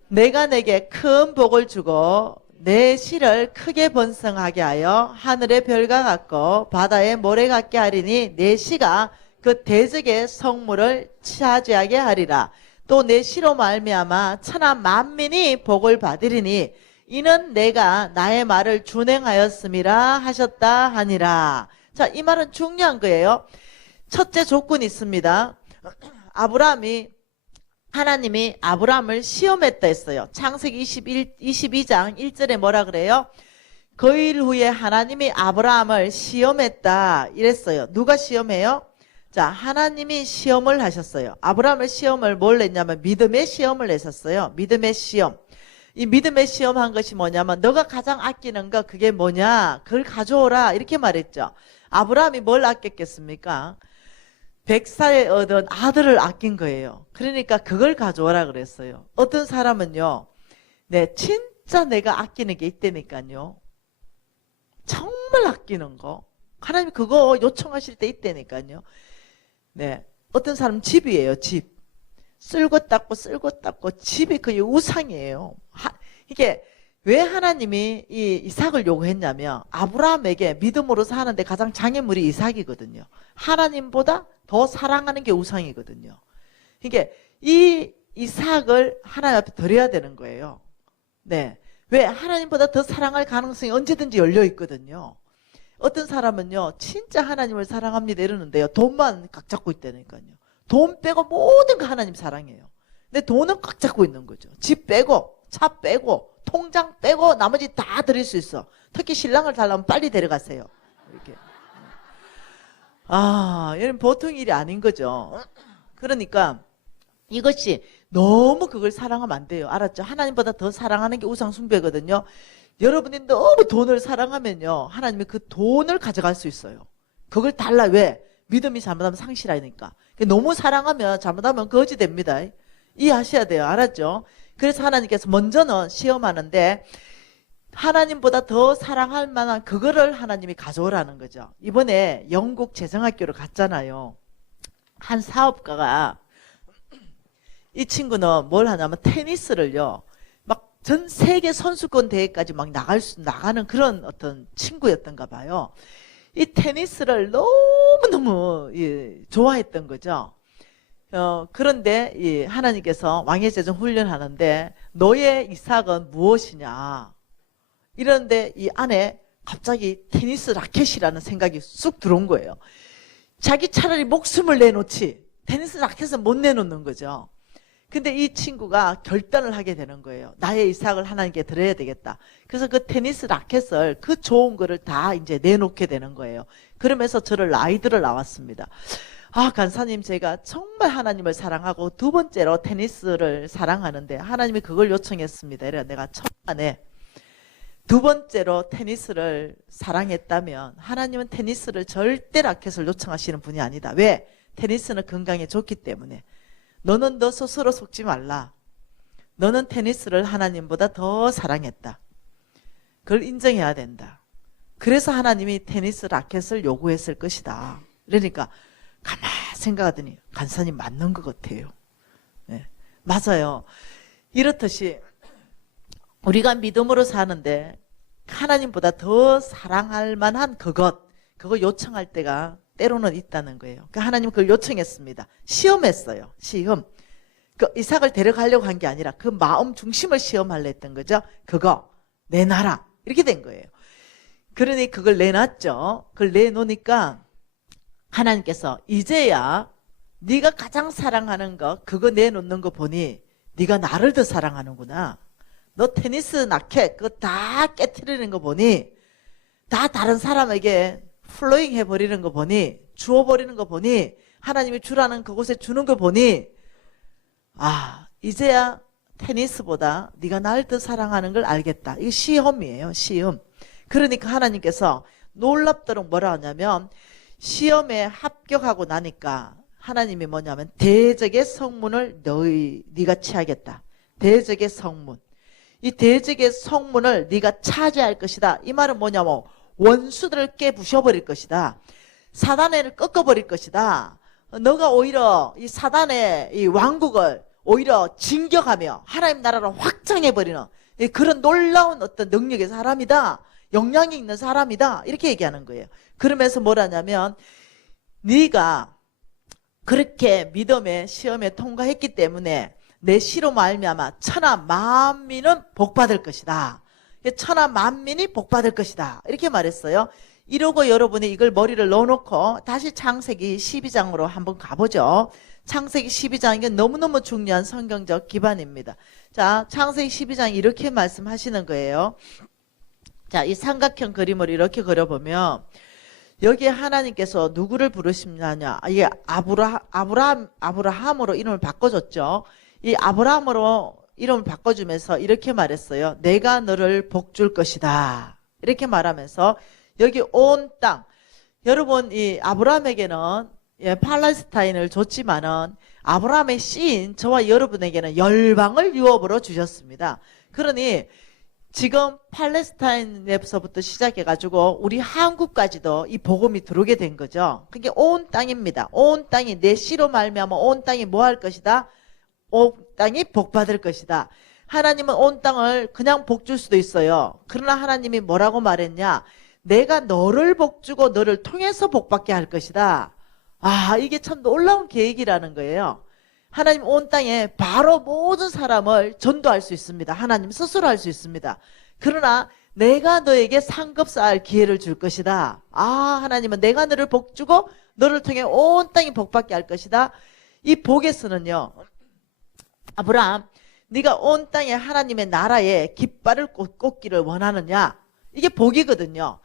내가 내게 큰 복을 주고 내 씨를 크게 번성하게 하여 하늘의 별과 같고 바다의 모래 같게 하리니 내 씨가 그 대적의 성물을 차지하게 하리라. 또 내 씨로 말미암아 천하 만민이 복을 받으리니 이는 내가 나의 말을 준행하였음이라 하셨다 하니라. 자, 이 말은 중요한 거예요. 첫째 조건이 있습니다. 하나님이 아브라함을 시험했다 했어요. 창세기 22장 1절에 뭐라 그래요? 그 일 후에 하나님이 아브라함을 시험했다 이랬어요. 누가 시험해요? 자, 하나님이 시험을 하셨어요. 아브라함의 시험을 뭘 냈냐면 믿음의 시험을 내셨어요. 믿음의 시험. 이 믿음의 시험 한 것이 뭐냐면 너가 가장 아끼는 거 그게 뭐냐? 그걸 가져오라 이렇게 말했죠. 아브라함이 뭘 아꼈겠습니까? 100살에 얻은 아들을 아낀 거예요. 그러니까 그걸 가져오라 그랬어요. 어떤 사람은요, 네, 진짜 내가 아끼는 게 있다니까요. 정말 아끼는 거. 하나님 그거 요청하실 때 있다니까요. 네, 어떤 사람 집이에요, 집. 쓸고 닦고 집이 거의 우상이에요. 이게 왜 하나님이 이 이삭을 요구했냐면 아브라함에게 믿음으로 사는데 가장 장애물이 이삭이거든요. 하나님보다 더 사랑하는 게 우상이거든요. 이게 이 이삭을 하나님 앞에 드려야 되는 거예요. 네, 왜 하나님보다 더 사랑할 가능성이 언제든지 열려 있거든요. 어떤 사람은요 진짜 하나님을 사랑합니다 이러는데요 돈만 꽉 잡고 있다니까요. 돈 빼고 모든 거 하나님 사랑해요. 근데 돈은 꽉 잡고 있는 거죠. 집 빼고 차 빼고 통장 빼고 나머지 다 드릴 수 있어. 특히 신랑을 달라면 빨리 데려가세요. 이렇게. 얘는 보통 일이 아닌 거죠. 그러니까 이것이 너무 그걸 사랑하면 안 돼요. 알았죠? 하나님보다 더 사랑하는 게 우상 숭배거든요. 여러분이 너무 돈을 사랑하면요 하나님이 그 돈을 가져갈 수 있어요. 그걸 달라. 왜? 믿음이 잘못하면 상실하니까. 너무 사랑하면 잘못하면 거지 됩니다. 이해하셔야 돼요. 알았죠? 그래서 하나님께서 먼저는 시험하는데 하나님보다 더 사랑할 만한 그거를 하나님이 가져오라는 거죠. 이번에 영국 재정학교를 갔잖아요. 한 사업가가, 이 친구는 뭘 하냐면 테니스를요 막 전 세계 선수권 대회까지 막 나가는 그런 어떤 친구였던가 봐요. 이 테니스를 너무너무 좋아했던 거죠. 그런데 하나님께서 왕의 제정 훈련하는데 너의 이삭은 무엇이냐 이러는데 이 안에 갑자기 테니스 라켓이라는 생각이 쑥 들어온 거예요. 자기 차라리 목숨을 내놓지 테니스 라켓은 못 내놓는 거죠. 근데 이 친구가 결단을 하게 되는 거예요. 나의 이삭을 하나님께 드려야 되겠다. 그래서 그 테니스 라켓을 그 좋은 거를 다 이제 내놓게 되는 거예요. 그러면서 저를 아이들을 나왔습니다. 간사님 제가 정말 하나님을 사랑하고 두 번째로 테니스를 사랑하는데 하나님이 그걸 요청했습니다. 이래 내가 첫만에 두 번째로 테니스를 사랑했다면 하나님은 테니스를 절대 라켓을 요청하시는 분이 아니다. 왜? 테니스는 건강에 좋기 때문에. 너는 너 스스로 속지 말라. 너는 테니스를 하나님보다 더 사랑했다. 그걸 인정해야 된다. 그래서 하나님이 테니스 라켓을 요구했을 것이다. 그러니까 가만히 생각하더니 간사님 맞는 것 같아요. 네, 맞아요. 이렇듯이 우리가 믿음으로 사는데 하나님보다 더 사랑할 만한 그거 요청할 때가 때로는 있다는 거예요. 그러니까 하나님 그걸 요청했습니다. 시험했어요. 시험. 그 이삭을 데려가려고 한 게 아니라 그 마음 중심을 시험하려 했던 거죠. 그거 내놔라. 이렇게 된 거예요. 그러니 그걸 내놨죠. 그걸 내놓으니까 하나님께서 이제야 네가 가장 사랑하는 거 그거 내놓는 거 보니 네가 나를 더 사랑하는구나. 너 테니스 라켓 그거 다 깨트리는 거 보니 다 다른 사람에게 플로잉 해버리는 거 보니 주워버리는 거 보니 하나님이 주라는 그곳에 주는 거 보니 이제야 테니스보다 네가 날 더 사랑하는 걸 알겠다. 이게 시험이에요. 시험. 그러니까 하나님께서 놀랍도록 뭐라 하냐면 시험에 합격하고 나니까 하나님이 뭐냐면 대적의 성문을 네가 취하겠다. 대적의 성문. 이 대적의 성문을 네가 차지할 것이다. 이 말은 뭐냐면 원수들을 깨부셔버릴 것이다. 사단을 꺾어버릴 것이다. 너가 오히려 이 사단의 이 왕국을 오히려 진격하며 하나님 나라를 확장해버리는 그런 놀라운 어떤 능력의 사람이다. 영향이 있는 사람이다. 이렇게 얘기하는 거예요. 그러면서 뭐라냐면 네가 그렇게 믿음의 시험에 통과했기 때문에 내 시로 말미암아 천하 만민은 복받을 것이다. 천하 만민이 복받을 것이다. 이렇게 말했어요. 이러고 여러분이 이걸 머리를 넣어놓고 다시 창세기 12장으로 한번 가보죠. 창세기 12장 이게 너무너무 중요한 성경적 기반입니다. 자, 창세기 12장 이렇게 말씀하시는 거예요. 자, 이 삼각형 그림을 이렇게 그려보면 여기에 하나님께서 누구를 부르시느냐? 이게 아브라함으로 이름을 바꿔줬죠. 이 아브라함으로 이름을 바꿔주면서 이렇게 말했어요. 내가 너를 복줄 것이다. 이렇게 말하면서 여기 온 땅. 여러분 이 아브라함에게는 팔레스타인을 줬지만은 아브라함의 씨인 저와 여러분에게는 열방을 유업으로 주셨습니다. 그러니 지금 팔레스타인에서부터 시작해가지고 우리 한국까지도 이 복음이 들어오게 된 거죠. 그게 온 땅입니다. 온 땅이 내 씨로 말미암아 온 땅이 뭐 할 것이다? 온 땅이 복받을 것이다. 하나님은 온 땅을 그냥 복줄 수도 있어요. 그러나 하나님이 뭐라고 말했냐? 내가 너를 복주고 너를 통해서 복받게 할 것이다. 아, 이게 참 놀라운 계획이라는 거예요. 하나님 온 땅에 바로 모든 사람을 전도할 수 있습니다. 하나님 스스로 할 수 있습니다. 그러나 내가 너에게 상급 쌓을 기회를 줄 것이다. 아, 하나님은 내가 너를 복주고 너를 통해 온 땅이 복받게 할 것이다. 이 복에서는요. 아브라함, 네가 온 땅에 하나님의 나라에 깃발을 꽂기를 원하느냐? 이게 복이거든요.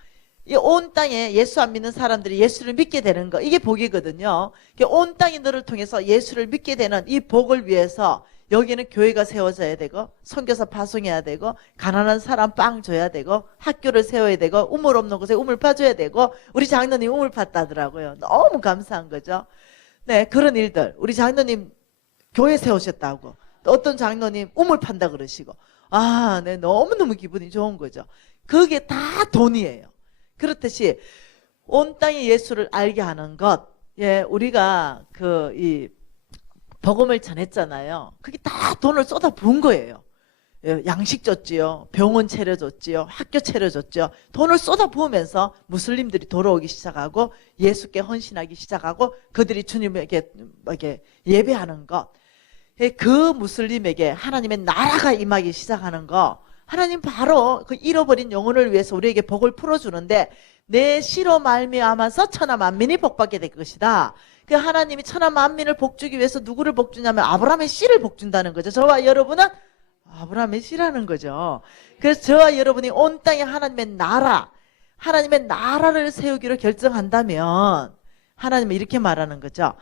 이 온 땅에 예수 안 믿는 사람들이 예수를 믿게 되는 거, 이게 복이거든요. 온 땅이 너를 통해서 예수를 믿게 되는 이 복을 위해서 여기는 교회가 세워져야 되고 선교사 파송해야 되고 가난한 사람 빵 줘야 되고 학교를 세워야 되고 우물 없는 곳에 우물 파줘야 되고 우리 장로님 우물 팠다더라고요. 너무 감사한 거죠. 네, 그런 일들. 우리 장로님 교회 세우셨다고. 또 어떤 장로님 우물 판다 그러시고. 아, 네, 너무너무 기분이 좋은 거죠. 그게 다 돈이에요. 그렇듯이 온 땅에 예수를 알게 하는 것, 예, 우리가 이 복음을 전했잖아요. 그게 다 돈을 쏟아 부은 거예요. 예, 양식 줬지요, 병원 차려줬지요, 학교 차려줬죠. 돈을 쏟아 부으면서 무슬림들이 돌아오기 시작하고 예수께 헌신하기 시작하고 그들이 주님에게 이렇게 예배하는 것, 예, 그 무슬림에게 하나님의 나라가 임하기 시작하는 거. 하나님 바로 그 잃어버린 영혼을 위해서 우리에게 복을 풀어주는데 내 씨로 말미암아서 천하 만민이 복받게 될 것이다. 그 하나님이 천하 만민을 복주기 위해서 누구를 복주냐면 아브라함의 씨를 복준다는 거죠. 저와 여러분은 아브라함의 씨라는 거죠. 그래서 저와 여러분이 온 땅에 하나님의 나라를 세우기로 결정한다면 하나님은 이렇게 말하는 거죠.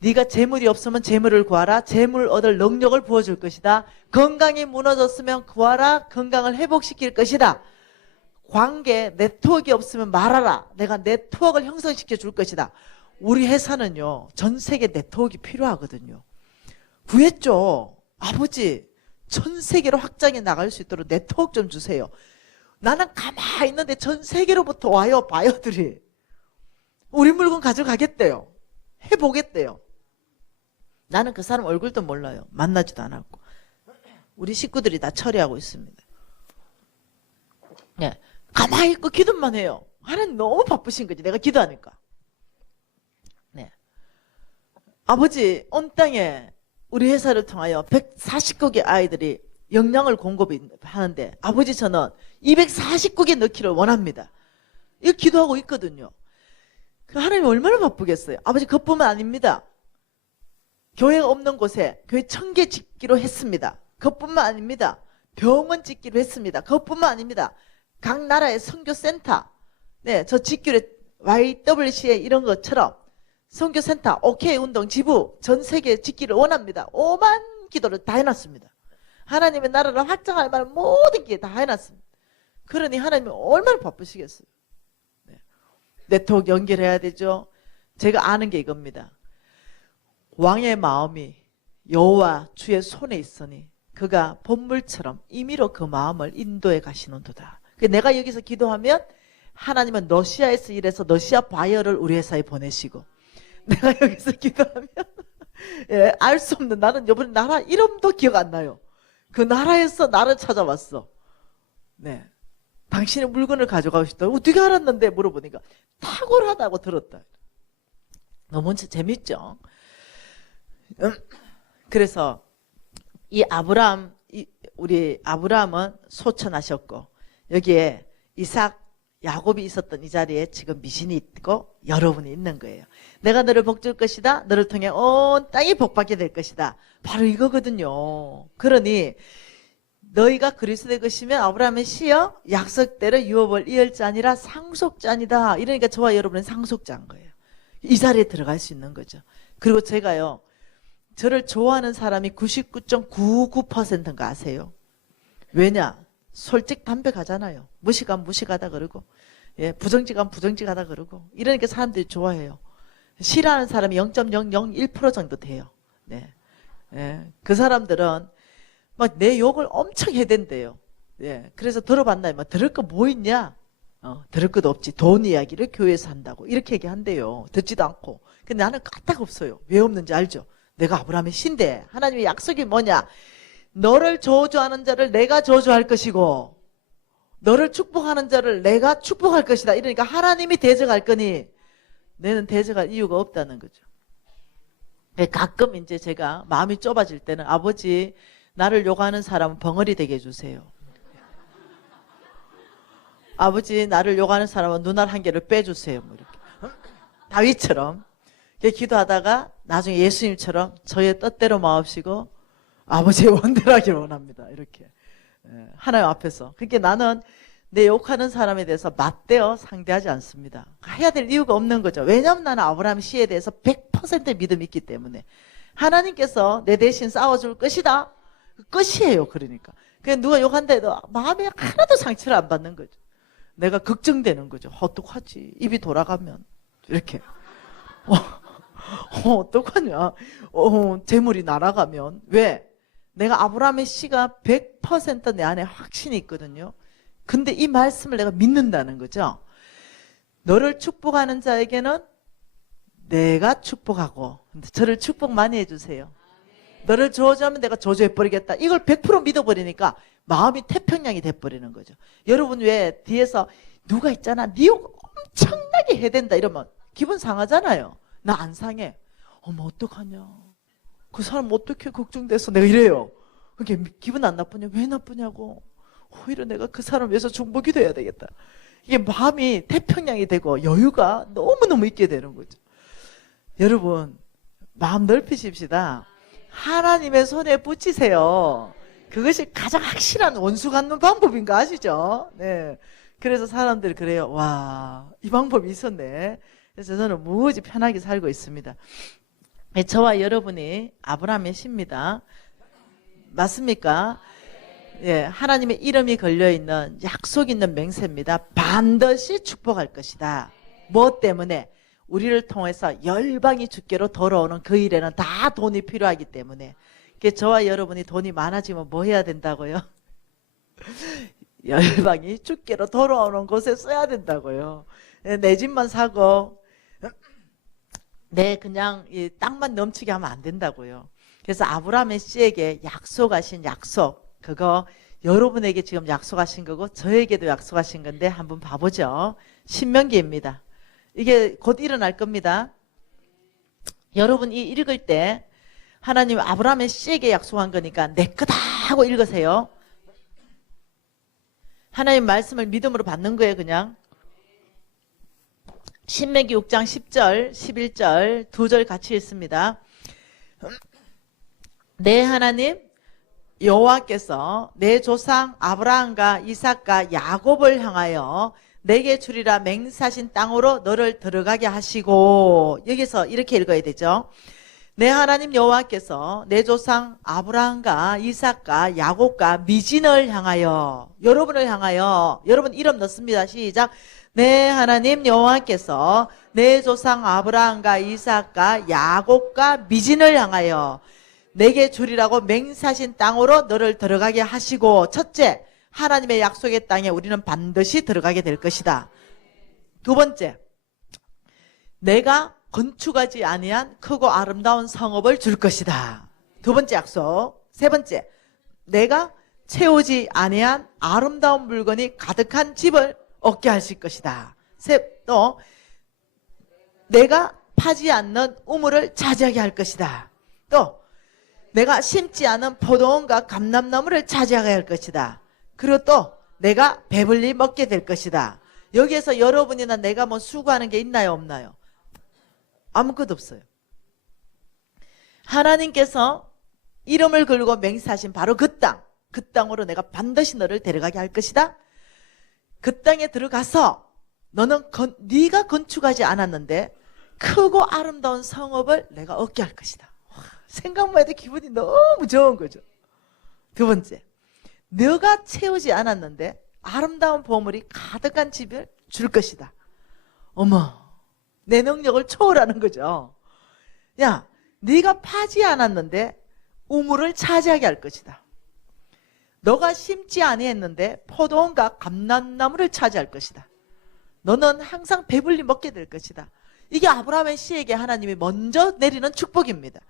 네가 재물이 없으면 재물을 구하라. 재물 얻을 능력을 부어줄 것이다. 건강이 무너졌으면 구하라. 건강을 회복시킬 것이다. 관계, 네트워크가 없으면 말하라. 내가 네트워크를 형성시켜 줄 것이다. 우리 회사는요, 전 세계 네트워크가 필요하거든요. 구했죠. 아버지, 전 세계로 확장해 나갈 수 있도록 네트워크 좀 주세요. 나는 가만히 있는데 전 세계로부터 와요, 바이어들이. 우리 물건 가져가겠대요. 해보겠대요. 나는 그 사람 얼굴도 몰라요. 만나지도 않았고. 우리 식구들이 다 처리하고 있습니다. 네. 가만히 있고 기도만 해요. 하나님 너무 바쁘신 거지. 내가 기도하니까. 네. 아버지, 온 땅에 우리 회사를 통하여 140국의 아이들이 영양을 공급하는데 아버지 저는 240국에 넣기를 원합니다. 이거 기도하고 있거든요. 그 하나님 얼마나 바쁘겠어요. 아버지 그뿐만 아닙니다. 교회가 없는 곳에 교회 1000개 짓기로 했습니다. 그것뿐만 아닙니다. 병원 짓기로 했습니다. 그것뿐만 아닙니다. 각 나라의 선교센터, 네, 저 짓기로 YWCA 이런 것처럼 선교센터, OK 운동 지부 전 세계 짓기를 원합니다. 오만 기도를 다 해놨습니다. 하나님의 나라를 확장할 만한 모든 게 다 해놨습니다. 그러니 하나님이 얼마나 바쁘시겠어요. 네. 네트워크 연결해야 되죠. 제가 아는 게 이겁니다. 왕의 마음이 여호와 주의 손에 있으니 그가 본물처럼 임의로 그 마음을 인도해 가시는도다. 내가 여기서 기도하면 하나님은 러시아에서 일해서 러시아 바이어를 우리 회사에 보내시고, 내가 여기서 기도하면 예, 알 수 없는, 나는 이번에 나라 이름도 기억 안 나요. 그 나라에서 나를 찾아왔어. 네, 당신의 물건을 가져가고 싶다. 어떻게 알았는데 물어보니까 탁월하다고 들었다. 너무 재밌죠. 그래서 이 아브라함, 우리 아브라함은 소천하셨고 여기에 이삭, 야곱이 있었던 이 자리에 지금 미신이 있고 여러분이 있는 거예요. 내가 너를 복줄 것이다. 너를 통해 온 땅이 복받게 될 것이다. 바로 이거거든요. 그러니 너희가 그리스도의 것이면 아브라함의 씨여 약속대로 유업을 이을 자니라 상속자니다. 이러니까 저와 여러분은 상속자인 거예요. 이 자리에 들어갈 수 있는 거죠. 그리고 제가요, 저를 좋아하는 사람이 99.99%인 거 아세요? 왜냐? 솔직 담백하잖아요. 무식하면 무식하다 그러고, 예, 부정직하면 부정직하다 그러고, 이러니까 사람들이 좋아해요. 싫어하는 사람이 0.001% 정도 돼요. 네. 예, 그 사람들은 막 내 욕을 엄청 해댄대요. 예, 그래서 들어봤나요? 막 들을 거 뭐 있냐? 들을 것도 없지. 돈 이야기를 교회에서 한다고. 이렇게 얘기한대요. 듣지도 않고. 근데 나는 까딱 없어요. 왜 없는지 알죠? 내가 아브라함의 신데 하나님의 약속이 뭐냐? 너를 저주하는 자를 내가 저주할 것이고 너를 축복하는 자를 내가 축복할 것이다. 이러니까 하나님이 대적할 거니 너는 대적할 이유가 없다는 거죠. 가끔 이제 제가 마음이 좁아질 때는 아버지 나를 욕하는 사람은 벙어리 되게 해주세요. 아버지 나를 욕하는 사람은 눈알 한 개를 빼주세요. 뭐 이렇게. 다윗처럼 기도하다가 나중에 예수님처럼 저의 뜻대로 마옵시고 아버지의 원대로 하길 원합니다. 이렇게 하나님 앞에서. 그러니까 나는 내 욕하는 사람에 대해서 맞대어 상대하지 않습니다. 해야 될 이유가 없는 거죠. 왜냐하면 나는 아브라함 씨에 대해서 100% 믿음이 있기 때문에 하나님께서 내 대신 싸워줄 것이다. 끝이에요. 그러니까 그냥 누가 욕한데도 마음에 하나도 상처를 안 받는 거죠. 내가 걱정되는 거죠. 어떡하지? 입이 돌아가면 이렇게 어떡하냐? 재물이 날아가면. 왜? 내가 아브라함의 씨가 100% 내 안에 확신이 있거든요. 근데 이 말씀을 내가 믿는다는 거죠. 너를 축복하는 자에게는 내가 축복하고, 저를 축복 많이 해주세요. 너를 저주하면 내가 저주해버리겠다. 이걸 100% 믿어버리니까 마음이 태평양이 돼버리는 거죠. 여러분 왜 뒤에서 누가 있잖아, 네 욕 엄청나게 해댄다 이러면 기분 상하잖아요. 나 안 상해. 어머 어떡하냐, 그 사람 어떻게 걱정돼서 내가 이래요. 그게 기분 안 나쁘냐? 왜 나쁘냐고. 오히려 내가 그 사람 위해서 중복이 돼야 되겠다. 이게 마음이 태평양이 되고 여유가 너무너무 있게 되는 거죠. 여러분 마음 넓히십시다. 하나님의 손에 붙이세요. 그것이 가장 확실한 원수 갖는 방법인 거 아시죠? 네. 그래서 사람들이 그래요. 와, 이 방법이 있었네. 그래서 저는 무지 편하게 살고 있습니다. 저와 여러분이 아브라함의 씨입니다. 맞습니까? 예, 하나님의 이름이 걸려있는 약속 있는 맹세입니다. 반드시 축복할 것이다. 뭐 때문에? 우리를 통해서 열방이 주께로 돌아오는 그 일에는 다 돈이 필요하기 때문에. 저와 여러분이 돈이 많아지면 뭐 해야 된다고요? 열방이 주께로 돌아오는 곳에 써야 된다고요. 내 집만 사고 내 그냥 이 땅만 넘치게 하면 안 된다고요. 그래서 아브라함의 씨에게 약속하신 약속, 그거 여러분에게 지금 약속하신 거고 저에게도 약속하신 건데 한번 봐보죠. 신명기입니다. 이게 곧 일어날 겁니다. 여러분이 읽을 때 하나님 아브라함의 씨에게 약속한 거니까 내 거다 하고 읽으세요. 하나님 말씀을 믿음으로 받는 거예요. 그냥 신명기 6장 10절 11절 두 절 같이 읽습니다. 내 하나님 여호와께서 내 조상 아브라함과 이삭과 야곱을 향하여 내게 주리라 맹세하신 땅으로 너를 들어가게 하시고, 여기서 이렇게 읽어야 되죠. 내 하나님 여호와께서 내 조상 아브라함과 이삭과 야곱과 미진을 향하여, 여러분을 향하여, 여러분 이름 넣습니다. 시작. 내 하나님 여호와께서 내 조상 아브라함과 이삭과 야곱과 미진을 향하여 내게 주리라고 맹세하신 땅으로 너를 들어가게 하시고, 첫째, 하나님의 약속의 땅에 우리는 반드시 들어가게 될 것이다. 두 번째, 내가 건축하지 아니한 크고 아름다운 성읍을 줄 것이다. 두 번째 약속. 세 번째, 내가 채우지 아니한 아름다운 물건이 가득한 집을 얻게 하실 것이다. 또 내가 파지 않는 우물을 차지하게 할 것이다. 또 내가 심지 않은 포도원과 감람나무를 차지하게 할 것이다. 그리고 또 내가 배불리 먹게 될 것이다. 여기에서 여러분이나 내가 뭐 수고하는 게 있나요, 없나요? 아무것도 없어요. 하나님께서 이름을 걸고 맹세하신 바로 그 땅, 그 땅으로 내가 반드시 너를 데려가게 할 것이다. 그 땅에 들어가서 너는 네가 건축하지 않았는데 크고 아름다운 성읍을 내가 얻게 할 것이다. 생각만 해도 기분이 너무 좋은 거죠. 두 번째, 너가 채우지 않았는데 아름다운 보물이 가득한 집을 줄 것이다. 어머, 내 능력을 초월하는 거죠. 야, 네가 파지 않았는데 우물을 차지하게 할 것이다. 너가 심지 아니했는데 포도원과 감람나무를 차지할 것이다. 너는 항상 배불리 먹게 될 것이다. 이게 아브라함의 씨에게 하나님이 먼저 내리는 축복입니다.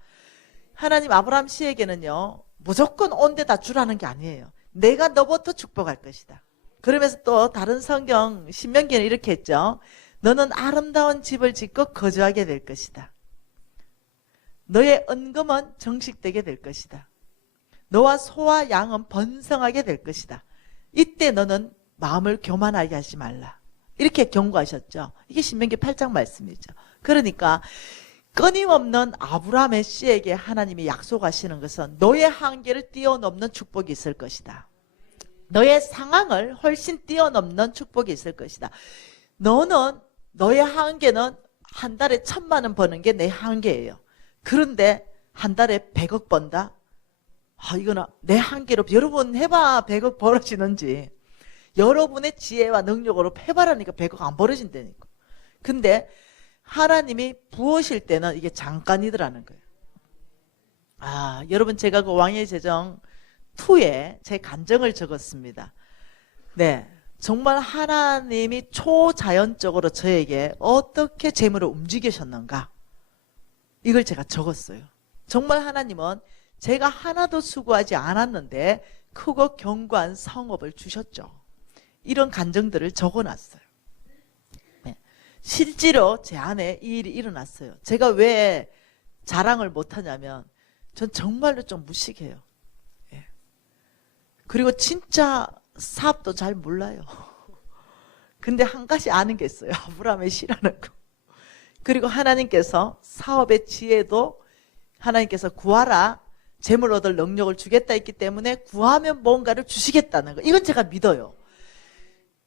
하나님 아브라함 씨에게는요, 무조건 온 데 다 주라는 게 아니에요. 내가 너부터 축복할 것이다. 그러면서 또 다른 성경 신명기는 이렇게 했죠. 너는 아름다운 집을 짓고 거주하게 될 것이다. 너의 은금은 정식되게 될 것이다. 너와 소와 양은 번성하게 될 것이다. 이때 너는 마음을 교만하게 하지 말라. 이렇게 경고하셨죠. 이게 신명기 8장 말씀이죠. 그러니까 끊임없는 아브라함의 씨에게 하나님이 약속하시는 것은 너의 한계를 뛰어넘는 축복이 있을 것이다. 너의 상황을 훨씬 뛰어넘는 축복이 있을 것이다. 너의 한계는 한 달에 1,000만 원 버는 게 내 한계예요. 그런데 한 달에 100억 번다? 이거는 내 한계로, 여러분 해봐 100억 벌어지는지. 여러분의 지혜와 능력으로 해봐라니까 100억 안 벌어진다니까. 근데 하나님이 부으실 때는 이게 잠깐이더라는 거예요. 여러분 제가 그 왕의 제정 2에 제 간증을 적었습니다. 네, 정말 하나님이 초자연적으로 저에게 어떻게 재물을 움직이셨는가, 이걸 제가 적었어요. 정말 하나님은 제가 하나도 수고하지 않았는데 크고 견고한 성읍을 주셨죠. 이런 간증들을 적어놨어요. 네. 실제로 제 안에 이 일이 일어났어요. 제가 왜 자랑을 못하냐면 전 정말로 좀 무식해요. 예. 그리고 진짜 사업도 잘 몰라요. 근데 한 가지 아는 게 있어요. 아브라함의 씨라는 거. 그리고 하나님께서 사업의 지혜도 하나님께서 구하라, 재물 얻을 능력을 주겠다 했기 때문에 구하면 뭔가를 주시겠다는 거, 이건 제가 믿어요.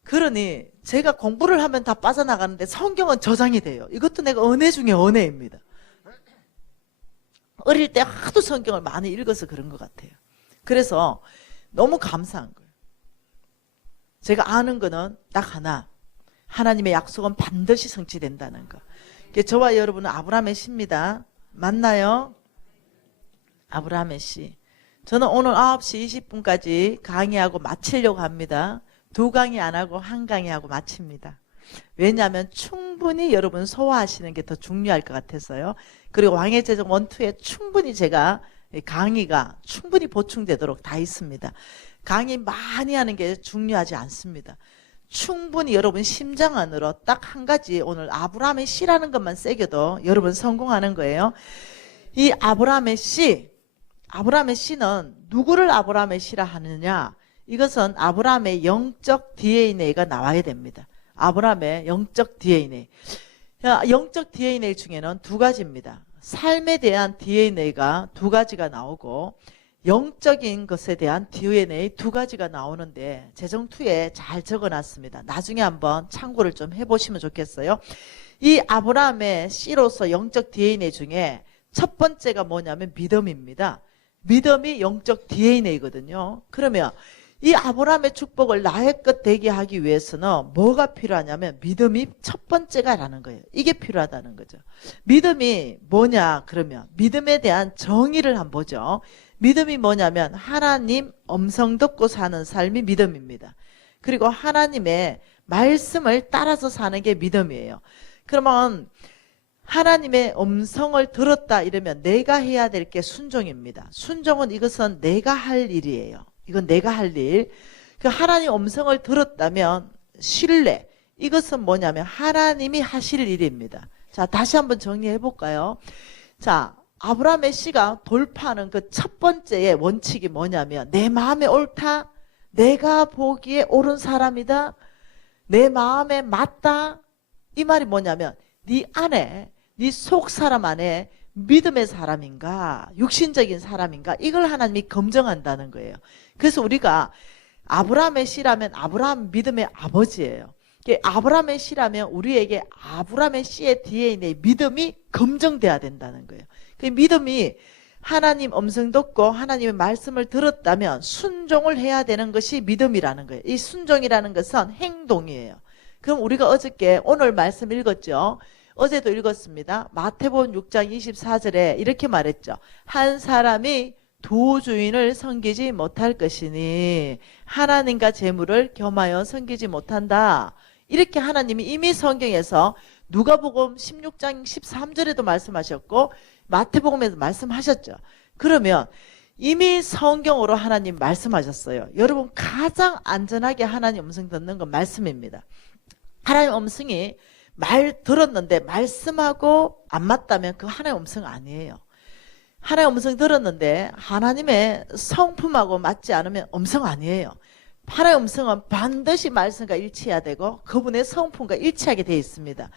그러니 제가 공부를 하면 다 빠져나가는데 성경은 저장이 돼요. 이것도 내가 은혜 중에 은혜입니다. 어릴 때 하도 성경을 많이 읽어서 그런 것 같아요. 그래서 너무 감사한 거예요. 제가 아는 거는 딱 하나, 하나님의 약속은 반드시 성취된다는 거. 저와 여러분은 아브라함의 씨입니다. 맞나요? 아브라함의 씨. 저는 오늘 9시 20분까지 강의하고 마치려고 합니다. 2강의 안 하고 1강의 하고 마칩니다. 왜냐하면 충분히 여러분 소화하시는 게 더 중요할 것 같아서요. 그리고 왕의 제정 1, 2에 충분히 제가 강의가 충분히 보충되도록 다 있습니다. 강의 많이 하는 게 중요하지 않습니다. 충분히 여러분 심장 안으로 딱 한 가지, 오늘 아브라함의 씨라는 것만 새겨도 여러분 성공하는 거예요. 이 아브라함의 씨는 누구를 아브라함의 씨라 하느냐, 이것은 아브라함의 영적 DNA가 나와야 됩니다. 아브라함의 영적 DNA. 영적 DNA 중에는 2가지입니다. 삶에 대한 DNA가 2가지가 나오고 영적인 것에 대한 DNA 2가지가 나오는데 제정2에 잘 적어놨습니다. 나중에 한번 참고를 좀 해보시면 좋겠어요. 이 아브라함의 씨로서 영적 DNA 중에 첫 번째가 뭐냐면 믿음입니다. 믿음이 영적 DNA거든요. 그러면 이 아브라함의 축복을 나의 것 되게 하기 위해서는 뭐가 필요하냐면 믿음이 첫 번째가라는 거예요. 이게 필요하다는 거죠. 믿음이 뭐냐 그러면 믿음에 대한 정의를 한번 보죠. 믿음이 뭐냐면 하나님 음성 듣고 사는 삶이 믿음입니다. 그리고 하나님의 말씀을 따라서 사는 게 믿음이에요. 그러면 하나님의 음성을 들었다 이러면 내가 해야 될 게 순종입니다. 순종은 이것은 내가 할 일이에요. 이건 내가 할 일. 그 하나님 음성을 들었다면 신뢰. 이것은 뭐냐면 하나님이 하실 일입니다. 자, 다시 한번 정리해 볼까요? 자, 아브라함의 씨가 돌파하는 그 첫 번째의 원칙이 뭐냐면 내 마음에 옳다. 내가 보기에 옳은 사람이다. 내 마음에 맞다. 이 말이 뭐냐면 네 안에 네 속 사람 안에 믿음의 사람인가 육신적인 사람인가 이걸 하나님이 검증한다는 거예요. 그래서 우리가 아브라함의 씨라면 아브라함 믿음의 아버지예요. 아브라함의 씨라면 우리에게 아브라함의 씨의 DNA 믿음이 검증돼야 된다는 거예요. 그 믿음이 하나님 음성 듣고 하나님의 말씀을 들었다면 순종을 해야 되는 것이 믿음이라는 거예요. 이 순종이라는 것은 행동이에요. 그럼 우리가 어저께 오늘 말씀 읽었죠. 어제도 읽었습니다. 마태복음 6장 24절에 이렇게 말했죠. 한 사람이 두 주인을 섬기지 못할 것이니 하나님과 재물을 겸하여 섬기지 못한다. 이렇게 하나님이 이미 성경에서 누가복음 16장 13절에도 말씀하셨고 마태복음에도 말씀하셨죠. 그러면 이미 성경으로 하나님 말씀하셨어요. 여러분 가장 안전하게 하나님 음성 듣는 건 말씀입니다. 하나님 음성이 말 들었는데 말씀하고 안 맞다면 그 하나님 음성 아니에요. 하나님 음성 들었는데 하나님의 성품하고 맞지 않으면 음성 아니에요. 하나님 음성은 반드시 말씀과 일치해야 되고 그분의 성품과 일치하게 되어 있습니다.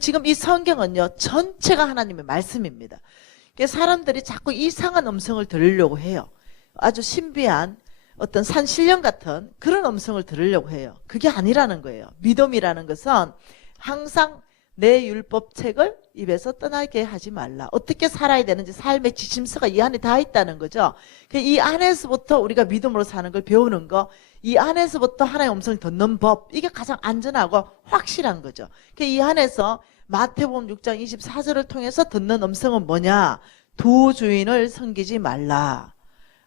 지금 이 성경은요 전체가 하나님의 말씀입니다. 사람들이 자꾸 이상한 음성을 들으려고 해요. 아주 신비한 어떤 산신령 같은 그런 음성을 들으려고 해요. 그게 아니라는 거예요. 믿음이라는 것은 항상 내 율법책을 입에서 떠나게 하지 말라. 어떻게 살아야 되는지 삶의 지침서가 이 안에 다 있다는 거죠. 이 안에서부터 우리가 믿음으로 사는 걸 배우는 거, 이 안에서부터 하나님의 음성을 듣는 법, 이게 가장 안전하고 확실한 거죠. 이 안에서 마태복음 6장 24절을 통해서 듣는 음성은 뭐냐? 두 주인을 섬기지 말라.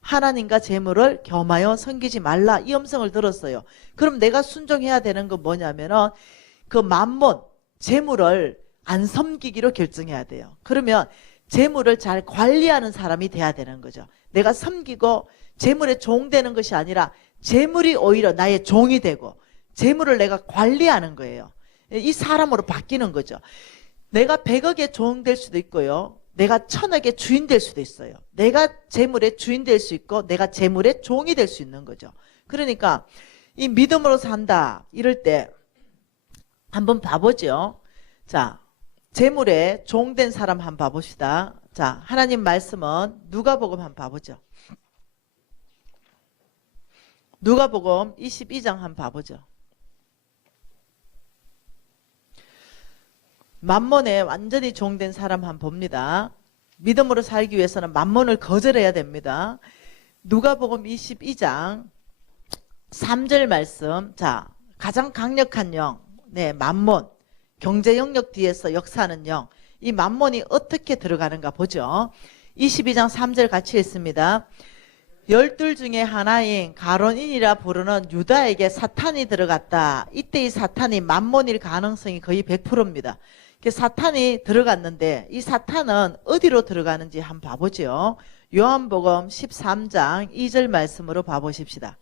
하나님과 재물을 겸하여 섬기지 말라. 이 음성을 들었어요. 그럼 내가 순종해야 되는 건 뭐냐면은 그 만몬, 재물을 안 섬기기로 결정해야 돼요. 그러면 재물을 잘 관리하는 사람이 돼야 되는 거죠. 내가 섬기고 재물의 종 되는 것이 아니라 재물이 오히려 나의 종이 되고 재물을 내가 관리하는 거예요. 이 사람으로 바뀌는 거죠. 내가 100억의 종 될 수도 있고요. 내가 1000억의 주인 될 수도 있어요. 내가 재물의 주인 될 수 있고 내가 재물의 종이 될 수 있는 거죠. 그러니까 이 믿음으로 산다 이럴 때 한번 봐보죠. 자, 재물의 종된 사람 한번 봐봅시다. 자, 하나님 말씀은 누가복음 한번 봐보죠. 누가복음 22장 한번 봐보죠. 만몬에 완전히 종된 사람 한번 봅니다. 믿음으로 살기 위해서는 만몬을 거절해야 됩니다. 누가복음 22장 3절 말씀. 자, 가장 강력한 영. 네, 만몬. 경제 영역 뒤에서 역사하는 영. 이 만몬이 어떻게 들어가는가 보죠. 22장 3절 같이 읽습니다. 12 중에 하나인 가론인이라 부르는 유다에게 사탄이 들어갔다. 이때 이 사탄이 만몬일 가능성이 거의 100%입니다. 사탄이 들어갔는데 이 사탄은 어디로 들어가는지 한번 봐보죠. 요한복음 13장 2절 말씀으로 봐보십시다.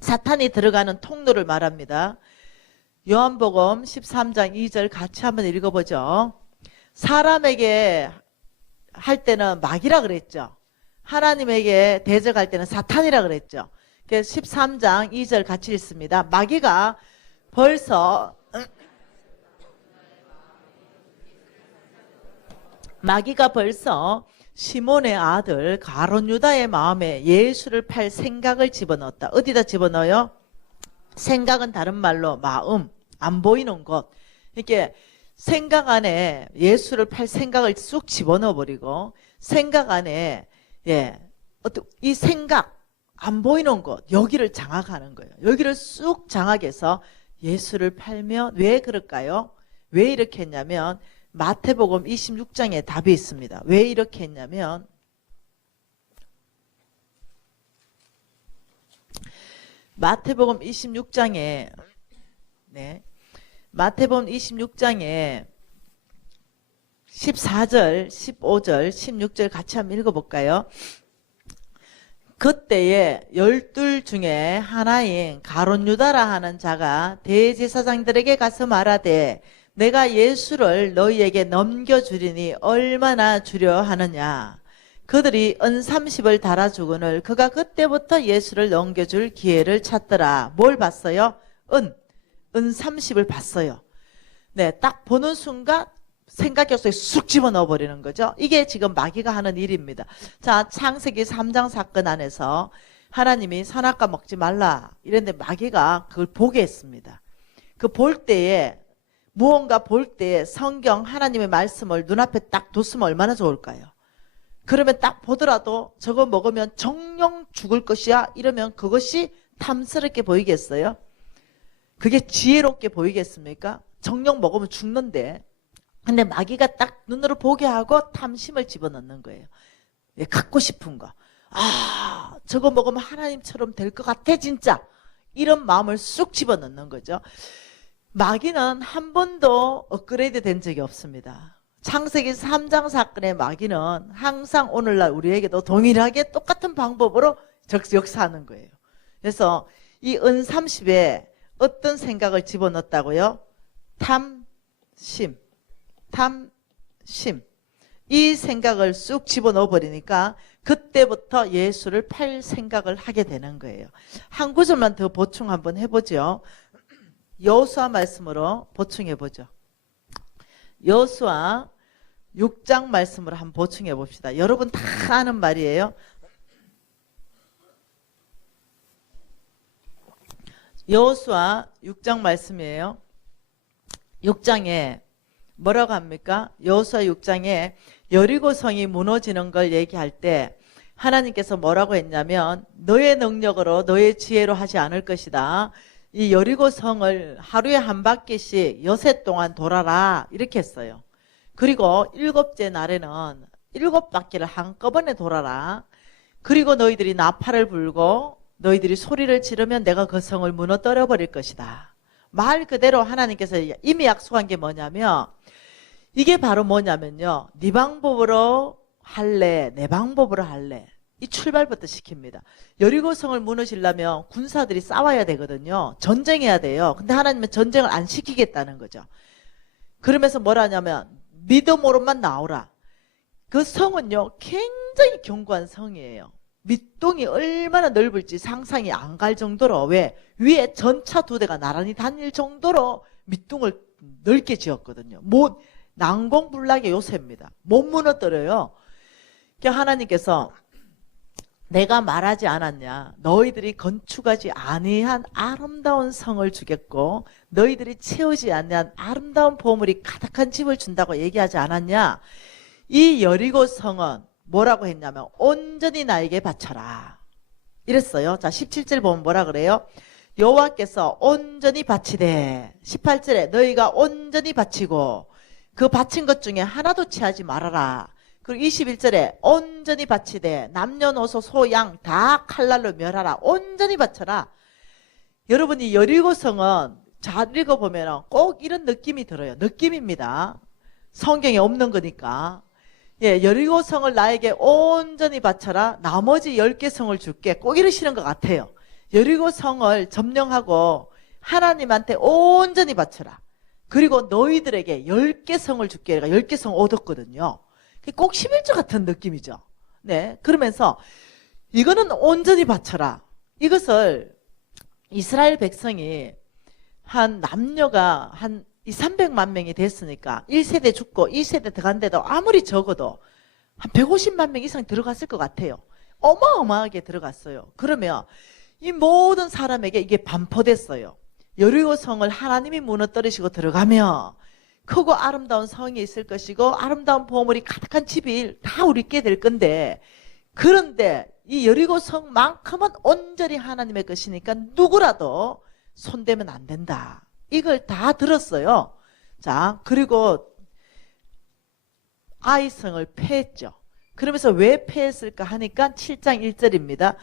사탄이 들어가는 통로를 말합니다. 요한복음 13장 2절 같이 한번 읽어보죠. 사람에게 할 때는 마귀라 그랬죠. 하나님에게 대적할 때는 사탄이라 그랬죠. 13장 2절 같이 읽습니다. 마귀가 벌써 시몬의 아들 가론 유다의 마음에 예수를 팔 생각을 집어넣었다. 어디다 집어넣어요? 생각은 다른 말로 마음, 안 보이는 곳. 이렇게 생각 안에 예수를 팔 생각을 쑥 집어넣어 버리고 생각 안에 어떤 이 생각 안 보이는 곳 여기를 장악하는 거예요. 여기를 쑥 장악해서 예수를 팔면 왜 그럴까요? 왜 이렇게 했냐면 마태복음 26장에 답이 있습니다. 왜 이렇게 했냐면 마태복음 26장에 마태복음 26장에 14절, 15절, 16절 같이 한번 읽어볼까요? 그때에 12 중에 하나인 가룟 유다라 하는 자가 대제사장들에게 가서 말하되 내가 예수를 너희에게 넘겨주리니 얼마나 주려 하느냐. 그들이 은 30을 달아주거늘 그가 그때부터 예수를 넘겨줄 기회를 찾더라. 뭘 봤어요? 은 30을 봤어요. 네, 딱 보는 순간 생각 속에 쑥 집어넣어 버리는 거죠. 이게 지금 마귀가 하는 일입니다. 자, 창세기 3장 사건 안에서 하나님이 선악과 먹지 말라 이랬는데 마귀가 그걸 보게 했습니다. 그 볼 때에 무언가 볼 때에 성경 하나님의 말씀을 눈앞에 딱 뒀으면 얼마나 좋을까요? 그러면 딱 보더라도 저거 먹으면 정령 죽을 것이야 이러면 그것이 탐스럽게 보이겠어요? 그게 지혜롭게 보이겠습니까? 정령 먹으면 죽는데 근데 마귀가 딱 눈으로 보게 하고 탐심을 집어넣는 거예요. 갖고 싶은 거. 아, 저거 먹으면 하나님처럼 될 것 같아 진짜. 이런 마음을 쑥 집어넣는 거죠. 마귀는 한 번도 업그레이드 된 적이 없습니다. 창세기 3장 사건의 마귀는 항상 오늘날 우리에게도 동일하게 똑같은 방법으로 역사하는 거예요. 그래서 이 은 30에 어떤 생각을 집어넣었다고요? 탐심. 이 생각을 쑥 집어넣어 버리니까 그때부터 예수를 팔 생각을 하게 되는 거예요. 한 구절만 더 보충 한번 해보죠. 여호수아 말씀으로 보충해 보죠. 여호수아 6장 말씀으로 한번 보충해 봅시다. 여러분 다 아는 말이에요. 여호수아 6장 말씀이에요. 6장에 뭐라고 합니까? 여호수아 6장에 여리고성이 무너지는 걸 얘기할 때 하나님께서 뭐라고 했냐면 너의 능력으로 너의 지혜로 하지 않을 것이다. 이 여리고성을 하루에 한 바퀴씩 여세 동안 돌아라 이렇게 했어요. 그리고 7째 날에는 7바퀴를 한꺼번에 돌아라. 그리고 너희들이 나팔을 불고 너희들이 소리를 지르면 내가 그 성을 무너뜨려 버릴 것이다. 말 그대로 하나님께서 이미 약속한 게 뭐냐면 이게 바로 뭐냐면요. 네 방법으로 할래 내 방법으로 할래 이 출발부터 시킵니다. 여리고성을 무너지려면 군사들이 싸워야 되거든요. 전쟁해야 돼요. 근데 하나님은 전쟁을 안 시키겠다는 거죠. 그러면서 뭐라 하냐면 믿음으로만 나오라. 그 성은요 굉장히 견고한 성이에요. 밑동이 얼마나 넓을지 상상이 안 갈 정도로 왜 위에 전차 2대가 나란히 다닐 정도로 밑동을 넓게 지었거든요. 못 난공불락의 요새입니다. 못 무너뜨려요. 그러니까 하나님께서 내가 말하지 않았냐. 너희들이 건축하지 아니한 아름다운 성을 주겠고 너희들이 채우지 않는 아름다운 보물이 가득한 집을 준다고 얘기하지 않았냐. 이 여리고 성은 뭐라고 했냐면 온전히 나에게 바쳐라 이랬어요. 자 17절 보면 뭐라 그래요? 여호와께서 온전히 바치되 18절에 너희가 온전히 바치고 그 바친 것 중에 하나도 취하지 말아라. 그리고 21절에 온전히 바치되 남녀노소 소양 다 칼날로 멸하라. 온전히 바쳐라. 여러분이 여리고성은 잘 읽어보면 꼭 이런 느낌이 들어요. 느낌입니다. 성경에 없는 거니까. 여리고성을 나에게 온전히 바쳐라. 나머지 10개 성을 줄게. 꼭 이러시는 것 같아요. 여리고성을 점령하고 하나님한테 온전히 바쳐라. 그리고 너희들에게 10개 성을 줄게. 내가 10개 성 얻었거든요. 꼭 11조 같은 느낌이죠. 네. 그러면서 이거는 온전히 바쳐라. 이것을 이스라엘 백성이 한 남녀가 한 200~300만 명이 됐으니까 1세대 죽고 2세대 들어간데도 아무리 적어도 한 150만 명 이상 들어갔을 것 같아요. 어마어마하게 들어갔어요. 그러면 이 모든 사람에게 이게 반포됐어요. 여리고성을 하나님이 무너뜨리시고 들어가면 크고 아름다운 성이 있을 것이고 아름다운 보물이 가득한 집이 다 우리께 될 건데, 그런데 이 여리고 성만큼은 온전히 하나님의 것이니까 누구라도 손대면 안 된다. 이걸 다 들었어요. 자, 그리고 아이성을 패했죠. 그러면서 왜 패했을까 하니까 7장 1절입니다.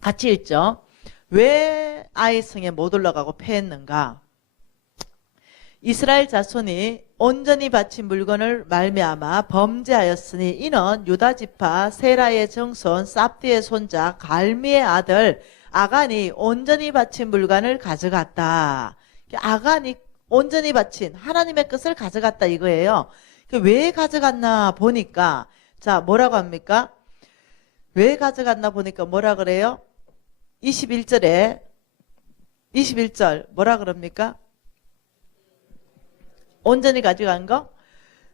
같이 읽죠. 왜 아이성에 못 올라가고 패했는가? 이스라엘 자손이 온전히 바친 물건을 말미암아 범죄하였으니 이는 유다 지파 세라의 정손 삽디의 손자 갈미의 아들 아간이 온전히 바친 물건을 가져갔다. 아간이 온전히 바친 하나님의 것을 가져갔다 이거예요. 왜 가져갔나 보니까, 자, 뭐라고 합니까? 왜 가져갔나 보니까 뭐라 그래요? 21절 뭐라 그럽니까? 온전히 가져간 거?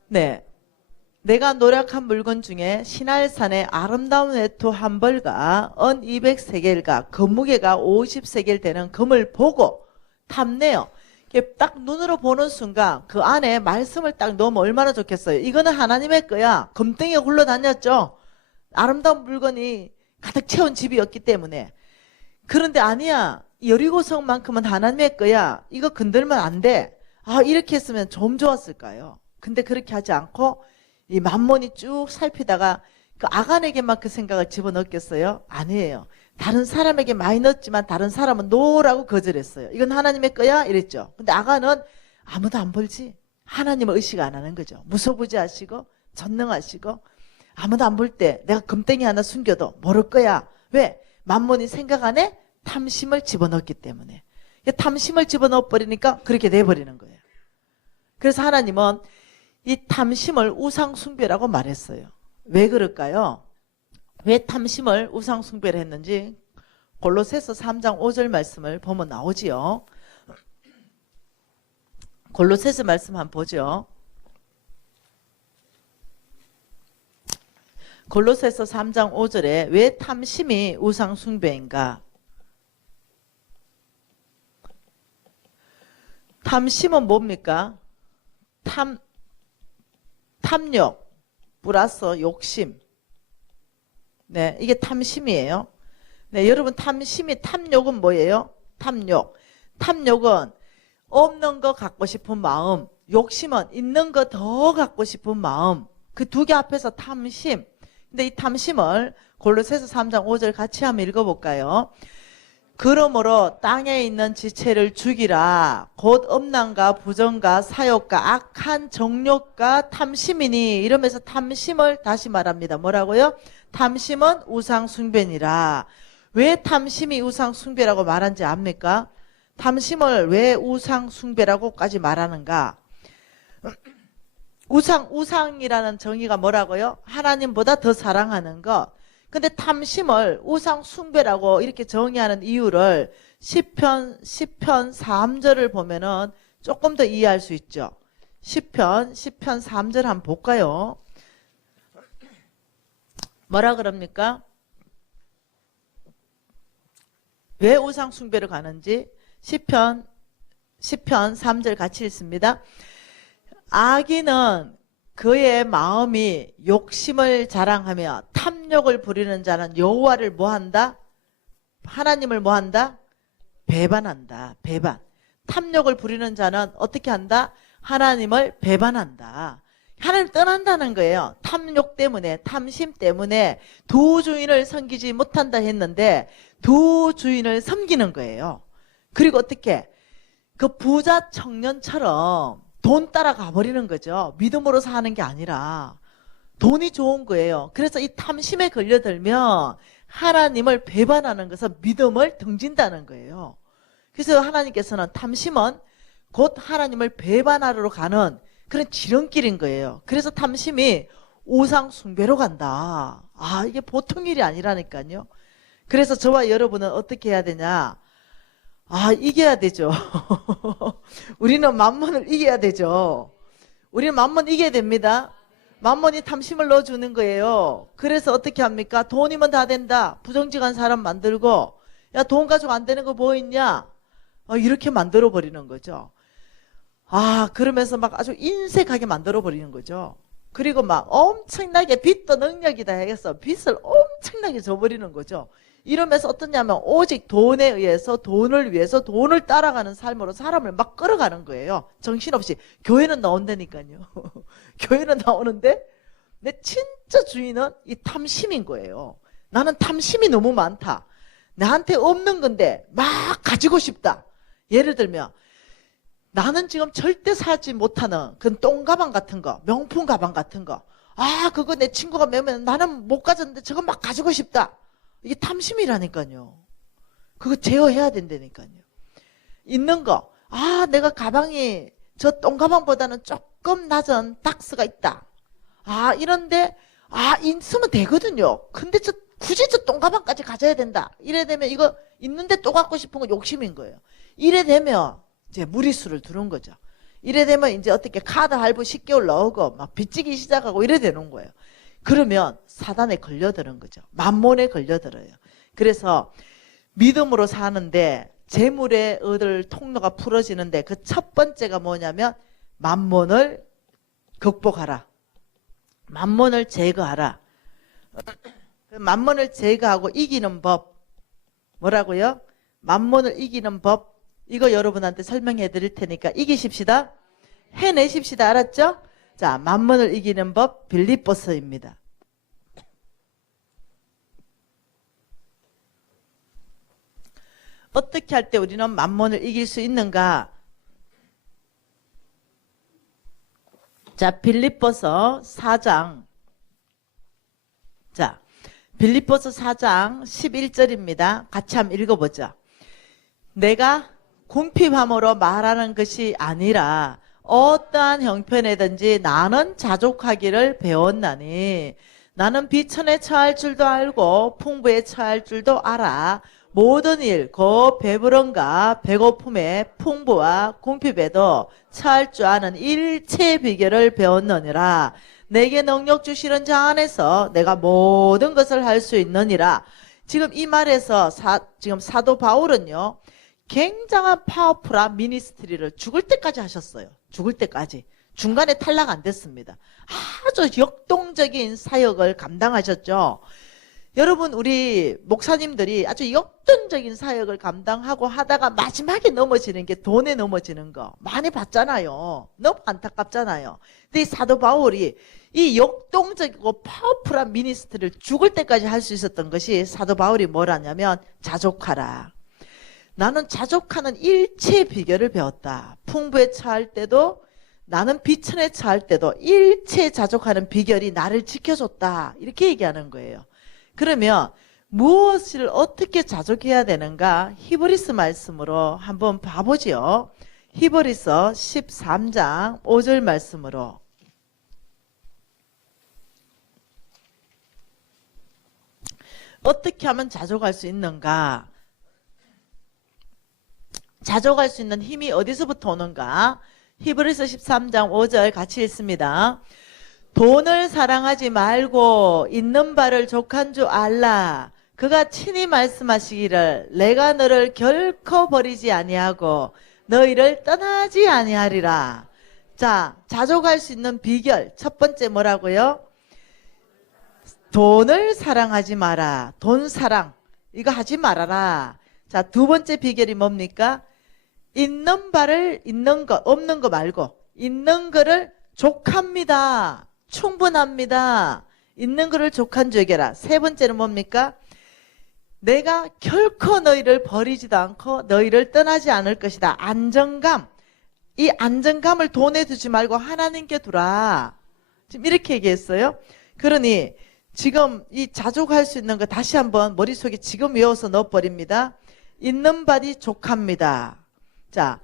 네. 내가 노력한 물건 중에 시날산의 아름다운 외투 한 벌과 언 200세겔과 금무게가 50세겔 되는 금을 보고 탐내요. 딱 눈으로 보는 순간 그 안에 말씀을 딱 넣으면 얼마나 좋겠어요. 이거는 하나님의 거야. 금덩이에 굴러다녔죠. 아름다운 물건이 가득 채운 집이었기 때문에. 그런데 아니야. 여리고성만큼은 하나님의 거야. 이거 건들면 안 돼. 아, 이렇게 했으면 좀 좋았을까요? 근데 그렇게 하지 않고 이 만몬이 쭉 살피다가 그 아간에게만 그 생각을 집어넣겠어요? 아니에요. 다른 사람에게 많이 넣었지만 다른 사람은 노라고 거절했어요. 이건 하나님의 거야? 이랬죠. 근데 아간은 아무도 안 볼지. 하나님을 의식 안 하는 거죠. 무소부지하시고 전능하시고 아무도 안 볼 때 내가 금덩이 하나 숨겨도 모를 거야. 왜? 만몬이 생각 안에 탐심을 집어넣었기 때문에. 탐심을 집어넣어 버리니까 그렇게 돼버리는 거예요. 그래서 하나님은 이 탐심을 우상숭배라고 말했어요. 왜 그럴까요? 왜 탐심을 우상숭배를 했는지 골로새서 3장 5절 말씀을 보면 나오지요. 골로새서 말씀 한번 보죠. 골로새서 3장 5절에 왜 탐심이 우상숭배인가? 탐심은 뭡니까? 탐욕 플러스 욕심. 네, 이게 탐심이에요. 네, 여러분 탐욕은 뭐예요? 탐욕. 탐욕은 없는 거 갖고 싶은 마음. 욕심은 있는 거 더 갖고 싶은 마음. 그 두 개 앞에서 탐심. 근데 이 탐심을 골로새서 3장 5절 같이 한번 읽어볼까요? 그러므로 땅에 있는 지체를 죽이라. 곧 음란과 부정과 사욕과 악한 정욕과 탐심이니. 이러면서 탐심을 다시 말합니다. 뭐라고요? 탐심은 우상숭배니라. 왜 탐심이 우상숭배라고 말한지 압니까? 탐심을 왜 우상숭배라고까지 말하는가? 우상이라는 정의가 뭐라고요? 하나님보다 더 사랑하는 것. 근데 탐심을 우상숭배라고 이렇게 정의하는 이유를 시편 3절을 보면은 조금 더 이해할 수 있죠. 시편 3절 한번 볼까요? 뭐라 그럽니까? 왜 우상숭배를 가는지 시편 3절 같이 읽습니다. 악인은 그의 마음이 욕심을 자랑하며 탐욕을 부리는 자는 여호와를 뭐한다? 하나님을 뭐한다? 배반한다. 배반. 탐욕을 부리는 자는 어떻게 한다? 하나님을 배반한다. 하나님 떠난다는 거예요. 탐욕 때문에, 탐심 때문에 두 주인을 섬기지 못한다 했는데 두 주인을 섬기는 거예요. 그리고 어떻게? 그 부자 청년처럼 돈 따라가 버리는 거죠. 믿음으로 사는 게 아니라 돈이 좋은 거예요. 그래서 이 탐심에 걸려들면 하나님을 배반하는 것은 믿음을 등진다는 거예요. 그래서 하나님께서는 탐심은 곧 하나님을 배반하러 가는 그런 지름길인 거예요. 그래서 탐심이 우상숭배로 간다. 아, 이게 보통 일이 아니라니까요. 그래서 저와 여러분은 어떻게 해야 되냐? 아, 이겨야 되죠. 우리는 만몬을 이겨야 되죠. 우리는 만몬 이겨야 됩니다. 만몬이 탐심을 넣어주는 거예요. 그래서 어떻게 합니까? 돈이면 다 된다. 부정직한 사람 만들고, 야, 돈 가지고 안 되는 거 뭐 있냐? 이렇게 만들어버리는 거죠. 그러면서 막 아주 인색하게 만들어 버리는 거죠. 그리고 막 엄청나게 빚도 능력이다 해서 빚을 엄청나게 져버리는 거죠. 이러면서 어떠냐면 오직 돈에 의해서 돈을 위해서 돈을 따라가는 삶으로 사람을 막 끌어가는 거예요. 정신없이. 교회는 나온다니까요. 교회는 나오는데 내 진짜 주인은 이 탐심인 거예요. 나는 탐심이 너무 많다. 나한테 없는 건데 막 가지고 싶다. 예를 들면 나는 지금 절대 사지 못하는 그런 똥가방 같은 거, 명품 가방 같은 거. 그거 내 친구가 매면 나는 못 가졌는데 저거 막 가지고 싶다. 이게 탐심이라니까요. 그거 제어해야 된다니까요. 있는 거. 내가 가방이 저 똥가방보다는 조금 낮은 닥스가 있다. 이런데 있으면 되거든요. 근데 굳이 저 똥가방까지 가져야 된다. 이래 되면 이거 있는데 또 갖고 싶은 건 욕심인 거예요. 이래 되면 이제 무리수를 두는 거죠. 이래 되면 이제 어떻게 카드 할부 10개월 넣고 막 빚지기 시작하고 이래 되는 거예요. 그러면 사단에 걸려드는 거죠. 만몬에 걸려들어요. 그래서 믿음으로 사는데 재물의 얻을 통로가 풀어지는데 그 첫 번째가 뭐냐면 만몬을 극복하라. 만몬을 제거하라. 그 만몬을 제거하고 이기는 법. 뭐라고요? 만몬을 이기는 법. 이거 여러분한테 설명해 드릴 테니까 이기십시다. 해내십시다. 알았죠? 자, 만몬을 이기는 법 빌립보서입니다. 어떻게 할 때 우리는 만몬을 이길 수 있는가? 자, 빌립보서 4장. 자, 빌립보서 4장 11절입니다. 같이 한번 읽어보죠. 내가 궁핍함으로 말하는 것이 아니라 어떠한 형편이든지 나는 자족하기를 배웠나니 나는 비천에 처할 줄도 알고 풍부에 처할 줄도 알아. 모든 일, 배부름과 배고픔에 풍부와 궁핍에도 처할 줄 아는 일체 비결을 배웠느니라. 내게 능력 주시는 자 안에서 내가 모든 것을 할 수 있느니라. 지금 이 말에서 지금 사도 바울은요. 굉장한 파워풀한 미니스트리를 죽을 때까지 하셨어요. 죽을 때까지. 중간에 탈락 안 됐습니다. 아주 역동적인 사역을 감당하셨죠. 여러분 우리 목사님들이 아주 역동적인 사역을 감당하고 하다가 마지막에 넘어지는 게 돈에 넘어지는 거 많이 봤잖아요. 너무 안타깝잖아요. 근데 이 사도 바울이 이 역동적이고 파워풀한 미니스트리를 죽을 때까지 할 수 있었던 것이 사도 바울이 뭐라냐면 자족하라. 나는 자족하는 일체 비결을 배웠다. 풍부에 처할 때도 나는 비천에 처할 때도 일체 자족하는 비결이 나를 지켜줬다. 이렇게 얘기하는 거예요. 그러면 무엇을 어떻게 자족해야 되는가? 히브리서 말씀으로 한번 봐보죠. 히브리서 13장 5절 말씀으로. 어떻게 하면 자족할 수 있는가? 자족할 수 있는 힘이 어디서부터 오는가? 히브리서 13장 5절 같이 읽습니다. 돈을 사랑하지 말고 있는 바를 족한 줄 알라. 그가 친히 말씀하시기를 내가 너를 결코 버리지 아니하고 너희를 떠나지 아니하리라. 자, 자족할 수 있는 비결 첫 번째 뭐라고요? 돈을 사랑하지 마라. 돈 사랑 이거 하지 말아라. 자, 두 번째 비결이 뭡니까? 있는 바를 있는 거 없는 거 말고 있는 거를 족합니다. 충분합니다. 있는 거를 족한 줄 여겨라. 세 번째는 뭡니까? 내가 결코 너희를 버리지도 않고 너희를 떠나지 않을 것이다. 안정감. 이 안정감을 돈에 두지 말고 하나님께 두라. 지금 이렇게 얘기했어요. 그러니 지금 이 자족할 수 있는 거 다시 한번 머릿속에 지금 외워서 넣어버립니다. 있는 바이 족합니다. 자,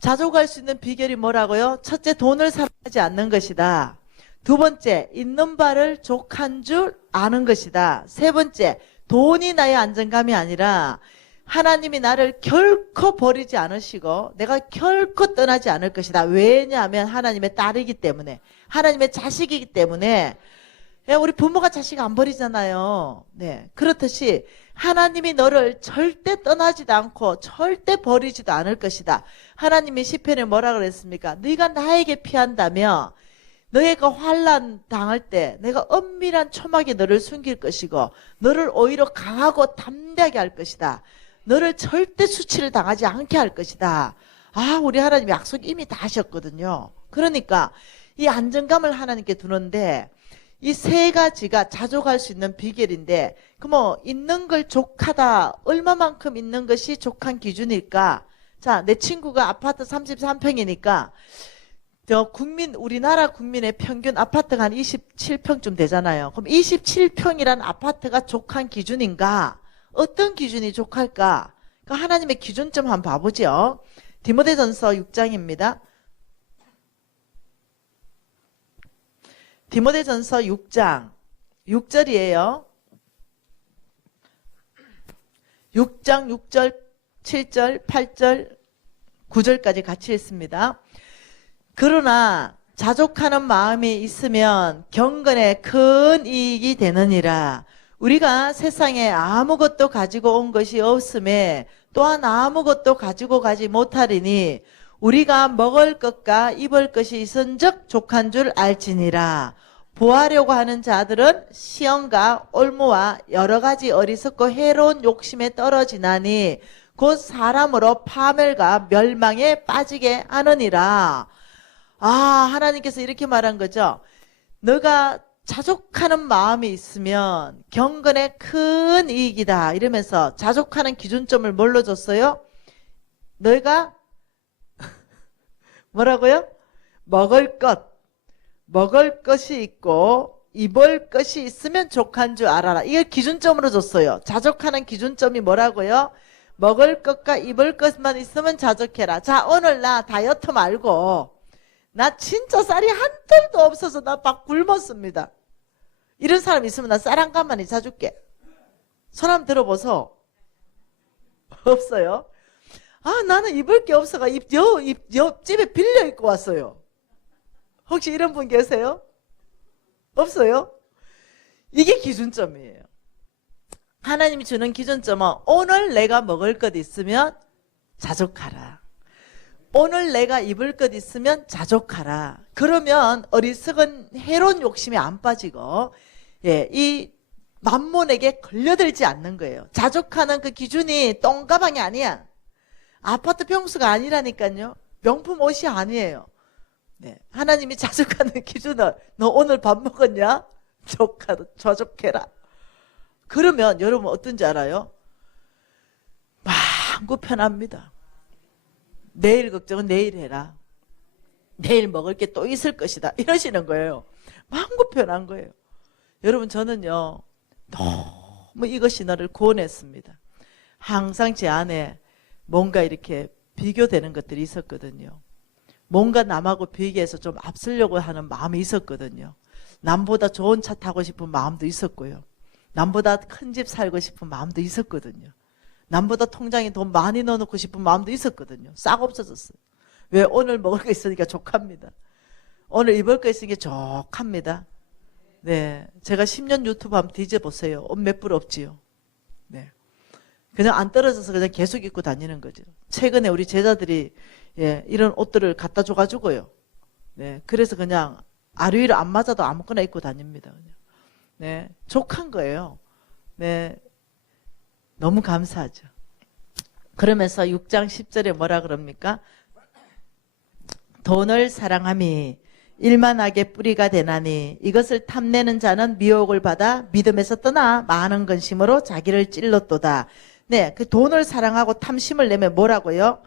자족할 수 있는 비결이 뭐라고요? 첫째, 돈을 사랑하지 않는 것이다. 두 번째, 있는 바를 족한 줄 아는 것이다. 세 번째, 돈이 나의 안정감이 아니라 하나님이 나를 결코 버리지 않으시고 내가 결코 떠나지 않을 것이다. 왜냐하면 하나님의 딸이기 때문에, 하나님의 자식이기 때문에. 우리 부모가 자식 안 버리잖아요. 네. 그렇듯이 하나님이 너를 절대 떠나지도 않고 절대 버리지도 않을 것이다. 하나님이 시편에 뭐라 그랬습니까? 네가 나에게 피한다며 너희가 환난 당할 때 내가 엄밀한 초막에 너를 숨길 것이고 너를 오히려 강하고 담대하게 할 것이다. 너를 절대 수치를 당하지 않게 할 것이다. 아, 우리 하나님 약속 이미 다 하셨거든요. 그러니까 이 안정감을 하나님께 두는데 이 세 가지가 자족할 수 있는 비결인데 그 뭐 있는 걸 족하다. 얼마만큼 있는 것이 족한 기준일까? 자, 내 친구가 아파트 33평이니까 우리나라 국민의 평균 아파트가 한 27평쯤 되잖아요. 그럼 27평이란 아파트가 족한 기준인가? 어떤 기준이 족할까? 그 하나님의 기준점 한번 봐보죠. 디모데전서 6장입니다. 디모데전서 6장 6절이에요. 6장 6절, 7절, 8절, 9절까지 같이 읽습니다. 그러나 자족하는 마음이 있으면 경건에 큰 이익이 되느니라. 우리가 세상에 아무것도 가지고 온 것이 없음에 또한 아무것도 가지고 가지 못하리니 우리가 먹을 것과 입을 것이 있은즉 족한 줄 알지니라. 보하려고 하는 자들은 시험과 올무와 여러 가지 어리석고 해로운 욕심에 떨어지나니 곧 사람으로 파멸과 멸망에 빠지게 하느니라. 아, 하나님께서 이렇게 말한 거죠. 너가 자족하는 마음이 있으면 경건에 큰 이익이다. 이러면서 자족하는 기준점을 뭘로 줬어요? 너희가 뭐라고요? 먹을 것이 있고 입을 것이 있으면 족한 줄 알아라. 이걸 기준점으로 줬어요. 자족하는 기준점이 뭐라고요? 먹을 것과 입을 것만 있으면 자족해라. 자, 오늘 나 다이어트 말고 나 진짜 쌀이 한 톨도 없어서 나 막 굶었습니다. 이런 사람 있으면 나 쌀 한 가마니 사줄게. 손 한번 들어보소. 없어요? 아, 나는 입을 게 없어가 옆집에 빌려 입고 왔어요. 혹시 이런 분 계세요? 없어요? 이게 기준점이에요. 하나님이 주는 기준점은 오늘 내가 먹을 것 있으면 자족하라. 오늘 내가 입을 것 있으면 자족하라. 그러면 어리석은 해로운 욕심에 안 빠지고 이 만몬에게 걸려들지 않는 거예요. 자족하는 그 기준이 똥가방이 아니야. 아파트 평수가 아니라니까요. 명품 옷이 아니에요. 네. 하나님이 자족하는 기준은 너 오늘 밥 먹었냐? 자족해라. 그러면 여러분 어떤지 알아요? 마음고 편합니다. 내일 걱정은 내일 해라. 내일 먹을 게 또 있을 것이다. 이러시는 거예요. 마음고 편한 거예요. 여러분 저는요. 너무 이것이 나를 구원했습니다. 항상 제 안에 뭔가 이렇게 비교되는 것들이 있었거든요. 뭔가 남하고 비교해서 좀 앞서려고 하는 마음이 있었거든요. 남보다 좋은 차 타고 싶은 마음도 있었고요. 남보다 큰 집 살고 싶은 마음도 있었거든요. 남보다 통장에 돈 많이 넣어놓고 싶은 마음도 있었거든요. 싹 없어졌어요. 왜? 오늘 먹을 거 있으니까 족합니다. 오늘 입을 거 있으니까 족합니다. 네, 제가 10년 유튜브 한번 뒤져보세요. 옷 몇 불 없지요. 네, 그냥 안 떨어져서 그냥 계속 입고 다니는 거죠. 최근에 우리 제자들이 이런 옷들을 갖다 줘가지고요. 네, 그래서 그냥 아류이를 안 맞아도 아무거나 입고 다닙니다. 그냥. 네, 족한 거예요. 네, 너무 감사하죠. 그러면서 6장 10절에 뭐라 그럽니까? 돈을 사랑함이 일만하게 뿌리가 되나니 이것을 탐내는 자는 미혹을 받아 믿음에서 떠나 많은 근심으로 자기를 찔렀도다. 네, 그 돈을 사랑하고 탐심을 내면 뭐라고요?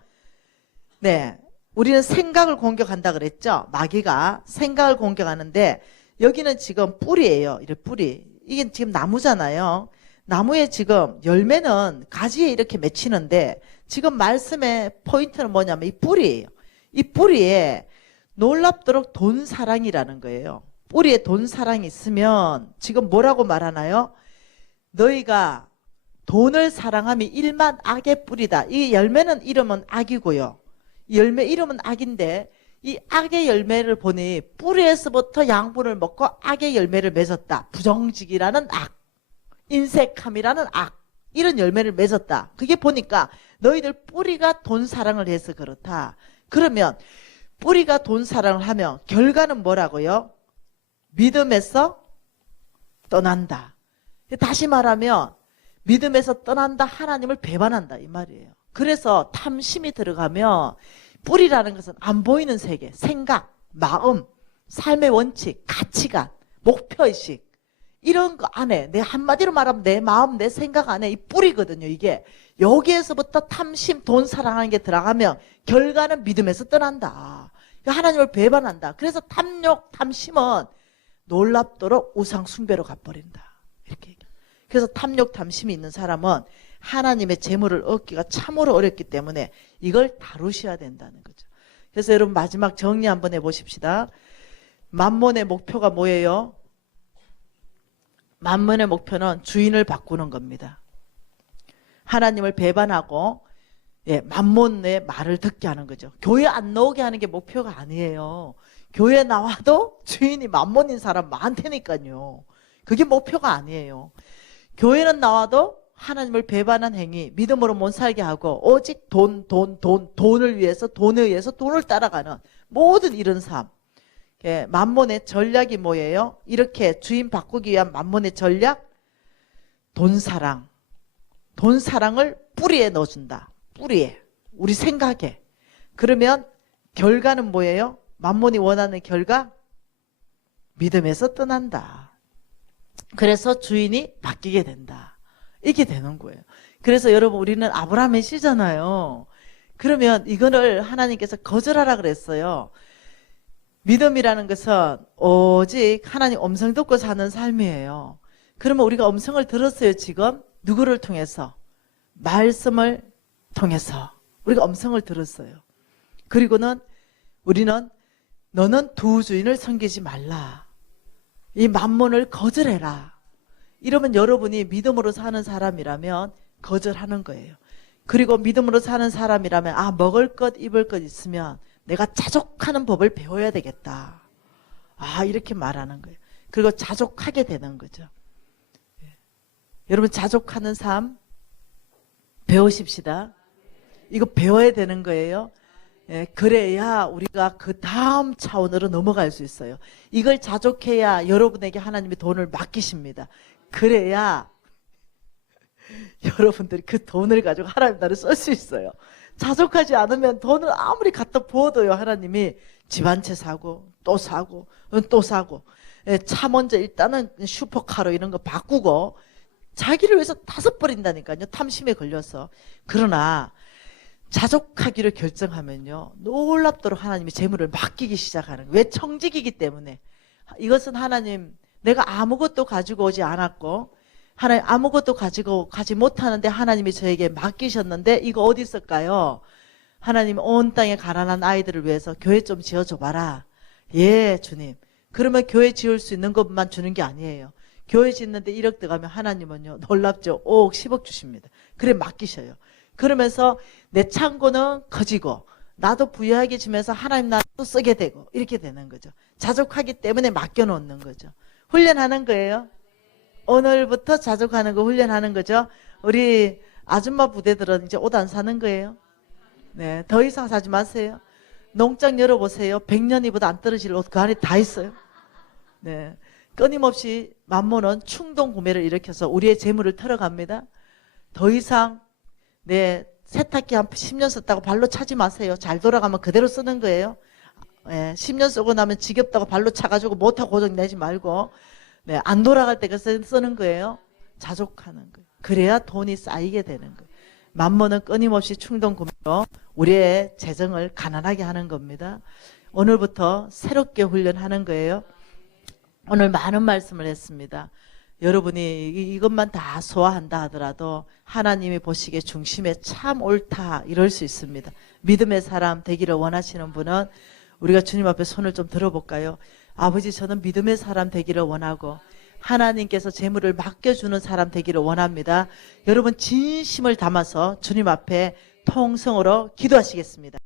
네, 우리는 생각을 공격한다 그랬죠. 마귀가 생각을 공격하는데 여기는 지금 뿌리예요. 이래 뿌리. 이게 지금 나무잖아요. 나무에 지금 열매는 가지에 이렇게 맺히는데 지금 말씀의 포인트는 뭐냐면 이 뿌리예요. 이 뿌리에 놀랍도록 돈 사랑이라는 거예요. 뿌리에 돈 사랑이 있으면 지금 뭐라고 말하나요? 너희가 돈을 사랑함이 일만 악의 뿌리다. 이 열매는 이름은 악이고요. 이 열매 이름은 악인데 이 악의 열매를 보니 뿌리에서부터 양분을 먹고 악의 열매를 맺었다. 부정직이라는 악, 인색함이라는 악, 이런 열매를 맺었다. 그게 보니까 너희들 뿌리가 돈 사랑을 해서 그렇다. 그러면 뿌리가 돈 사랑을 하면 결과는 뭐라고요? 믿음에서 떠난다. 다시 말하면 믿음에서 떠난다, 하나님을 배반한다 이 말이에요. 그래서 탐심이 들어가면 뿌리라는 것은 안 보이는 세계, 생각, 마음, 삶의 원칙, 가치관, 목표의식, 이런 거 안에, 내 한마디로 말하면 내 마음, 내 생각 안에 이 뿌리거든요. 이게 여기에서부터 탐심, 돈 사랑하는 게 들어가면 결과는 믿음에서 떠난다. 하나님을 배반한다. 그래서 탐욕, 탐심은 놀랍도록 우상 숭배로 가버린다. 이렇게 얘기해요. 그래서 탐욕, 탐심이 있는 사람은 하나님의 재물을 얻기가 참으로 어렵기 때문에 이걸 다루셔야 된다는 거죠. 그래서 여러분 마지막 정리 한번 해보십시다. 만몬의 목표가 뭐예요? 만몬의 목표는 주인을 바꾸는 겁니다. 하나님을 배반하고 만몬의 말을 듣게 하는 거죠. 교회 안 나오게 하는 게 목표가 아니에요. 교회 나와도 주인이 만몬인 사람 많다니까요. 그게 목표가 아니에요. 교회는 나와도 하나님을 배반한 행위, 믿음으로 못 살게 하고 오직 돈을 위해서, 돈에 의해서 돈을 따라가는 모든 이런 삶. 만몬의 전략이 뭐예요? 이렇게 주인 바꾸기 위한 만몬의 전략? 돈사랑. 돈사랑을 뿌리에 넣어준다. 뿌리에. 우리 생각에. 그러면 결과는 뭐예요? 만몬이 원하는 결과? 믿음에서 떠난다. 그래서 주인이 바뀌게 된다. 이게 되는 거예요. 그래서 여러분 우리는 아브라함의 씨잖아요. 그러면 이거를 하나님께서 거절하라 그랬어요. 믿음이라는 것은 오직 하나님 음성 듣고 사는 삶이에요. 그러면 우리가 음성을 들었어요. 지금 누구를 통해서? 말씀을 통해서 우리가 음성을 들었어요. 그리고는 우리는 너는 두 주인을 섬기지 말라. 이 만몬을 거절해라. 이러면 여러분이 믿음으로 사는 사람이라면 거절하는 거예요. 그리고 믿음으로 사는 사람이라면 먹을 것 입을 것 있으면 내가 자족하는 법을 배워야 되겠다. 이렇게 말하는 거예요. 그리고 자족하게 되는 거죠. 여러분 자족하는 삶 배우십시다. 이거 배워야 되는 거예요. 그래야 우리가 그 다음 차원으로 넘어갈 수 있어요. 이걸 자족해야 여러분에게 하나님이 돈을 맡기십니다. 그래야 여러분들이 그 돈을 가지고 하나님 나라를 쓸 수 있어요. 자족하지 않으면 돈을 아무리 갖다 부어도요, 하나님이 집 한 채 사고 또 사고 또 사고, 차 먼저 일단은 슈퍼카로 이런 거 바꾸고 자기를 위해서 다 써버린다니까요. 탐심에 걸려서. 그러나 자족하기를 결정하면요, 놀랍도록 하나님이 재물을 맡기기 시작하는 거예요. 왜? 청직이기 때문에. 이것은 하나님, 내가 아무것도 가지고 오지 않았고 하나님 아무것도 가지고 가지 못하는데 하나님이 저에게 맡기셨는데 이거 어디 있을까요? 하나님 온 땅에 가난한 아이들을 위해서 교회 좀 지어줘봐라. 예, 주님. 그러면 교회 지을 수 있는 것만 주는 게 아니에요. 교회 짓는데 1억 들어가면 하나님은요, 놀랍죠. 5억, 10억 주십니다. 그래 맡기셔요. 그러면서 내 창고는 커지고 나도 부유하게 지면서 하나님 나라도 쓰게 되고 이렇게 되는 거죠. 자족하기 때문에 맡겨놓는 거죠. 훈련하는 거예요. 오늘부터 자족하는 거 훈련하는 거죠. 우리 아줌마 부대들은 이제 옷 안 사는 거예요. 네, 더 이상 사지 마세요. 농장 열어보세요. 100년 입어도 안 떨어질 옷 그 안에 다 있어요. 네, 끊임없이 만몬은 충동 구매를 일으켜서 우리의 재물을 털어갑니다. 더 이상 세탁기 한 10년 썼다고 발로 차지 마세요. 잘 돌아가면 그대로 쓰는 거예요. 10년 쓰고 나면 지겹다고 발로 차가지고 모터 고정 내지 말고 안 돌아갈 때 쓰는 거예요. 자족하는 거예요. 그래야 돈이 쌓이게 되는 거예요. 만몬은 끊임없이 충동 구매로 우리의 재정을 가난하게 하는 겁니다. 오늘부터 새롭게 훈련하는 거예요. 오늘 많은 말씀을 했습니다. 여러분이 이것만 다 소화한다 하더라도 하나님이 보시기에 중심에 참 옳다 이럴 수 있습니다. 믿음의 사람 되기를 원하시는 분은 우리가 주님 앞에 손을 좀 들어볼까요? 아버지, 저는 믿음의 사람 되기를 원하고 하나님께서 재물을 맡겨주는 사람 되기를 원합니다. 여러분 진심을 담아서 주님 앞에 통성으로 기도하시겠습니다.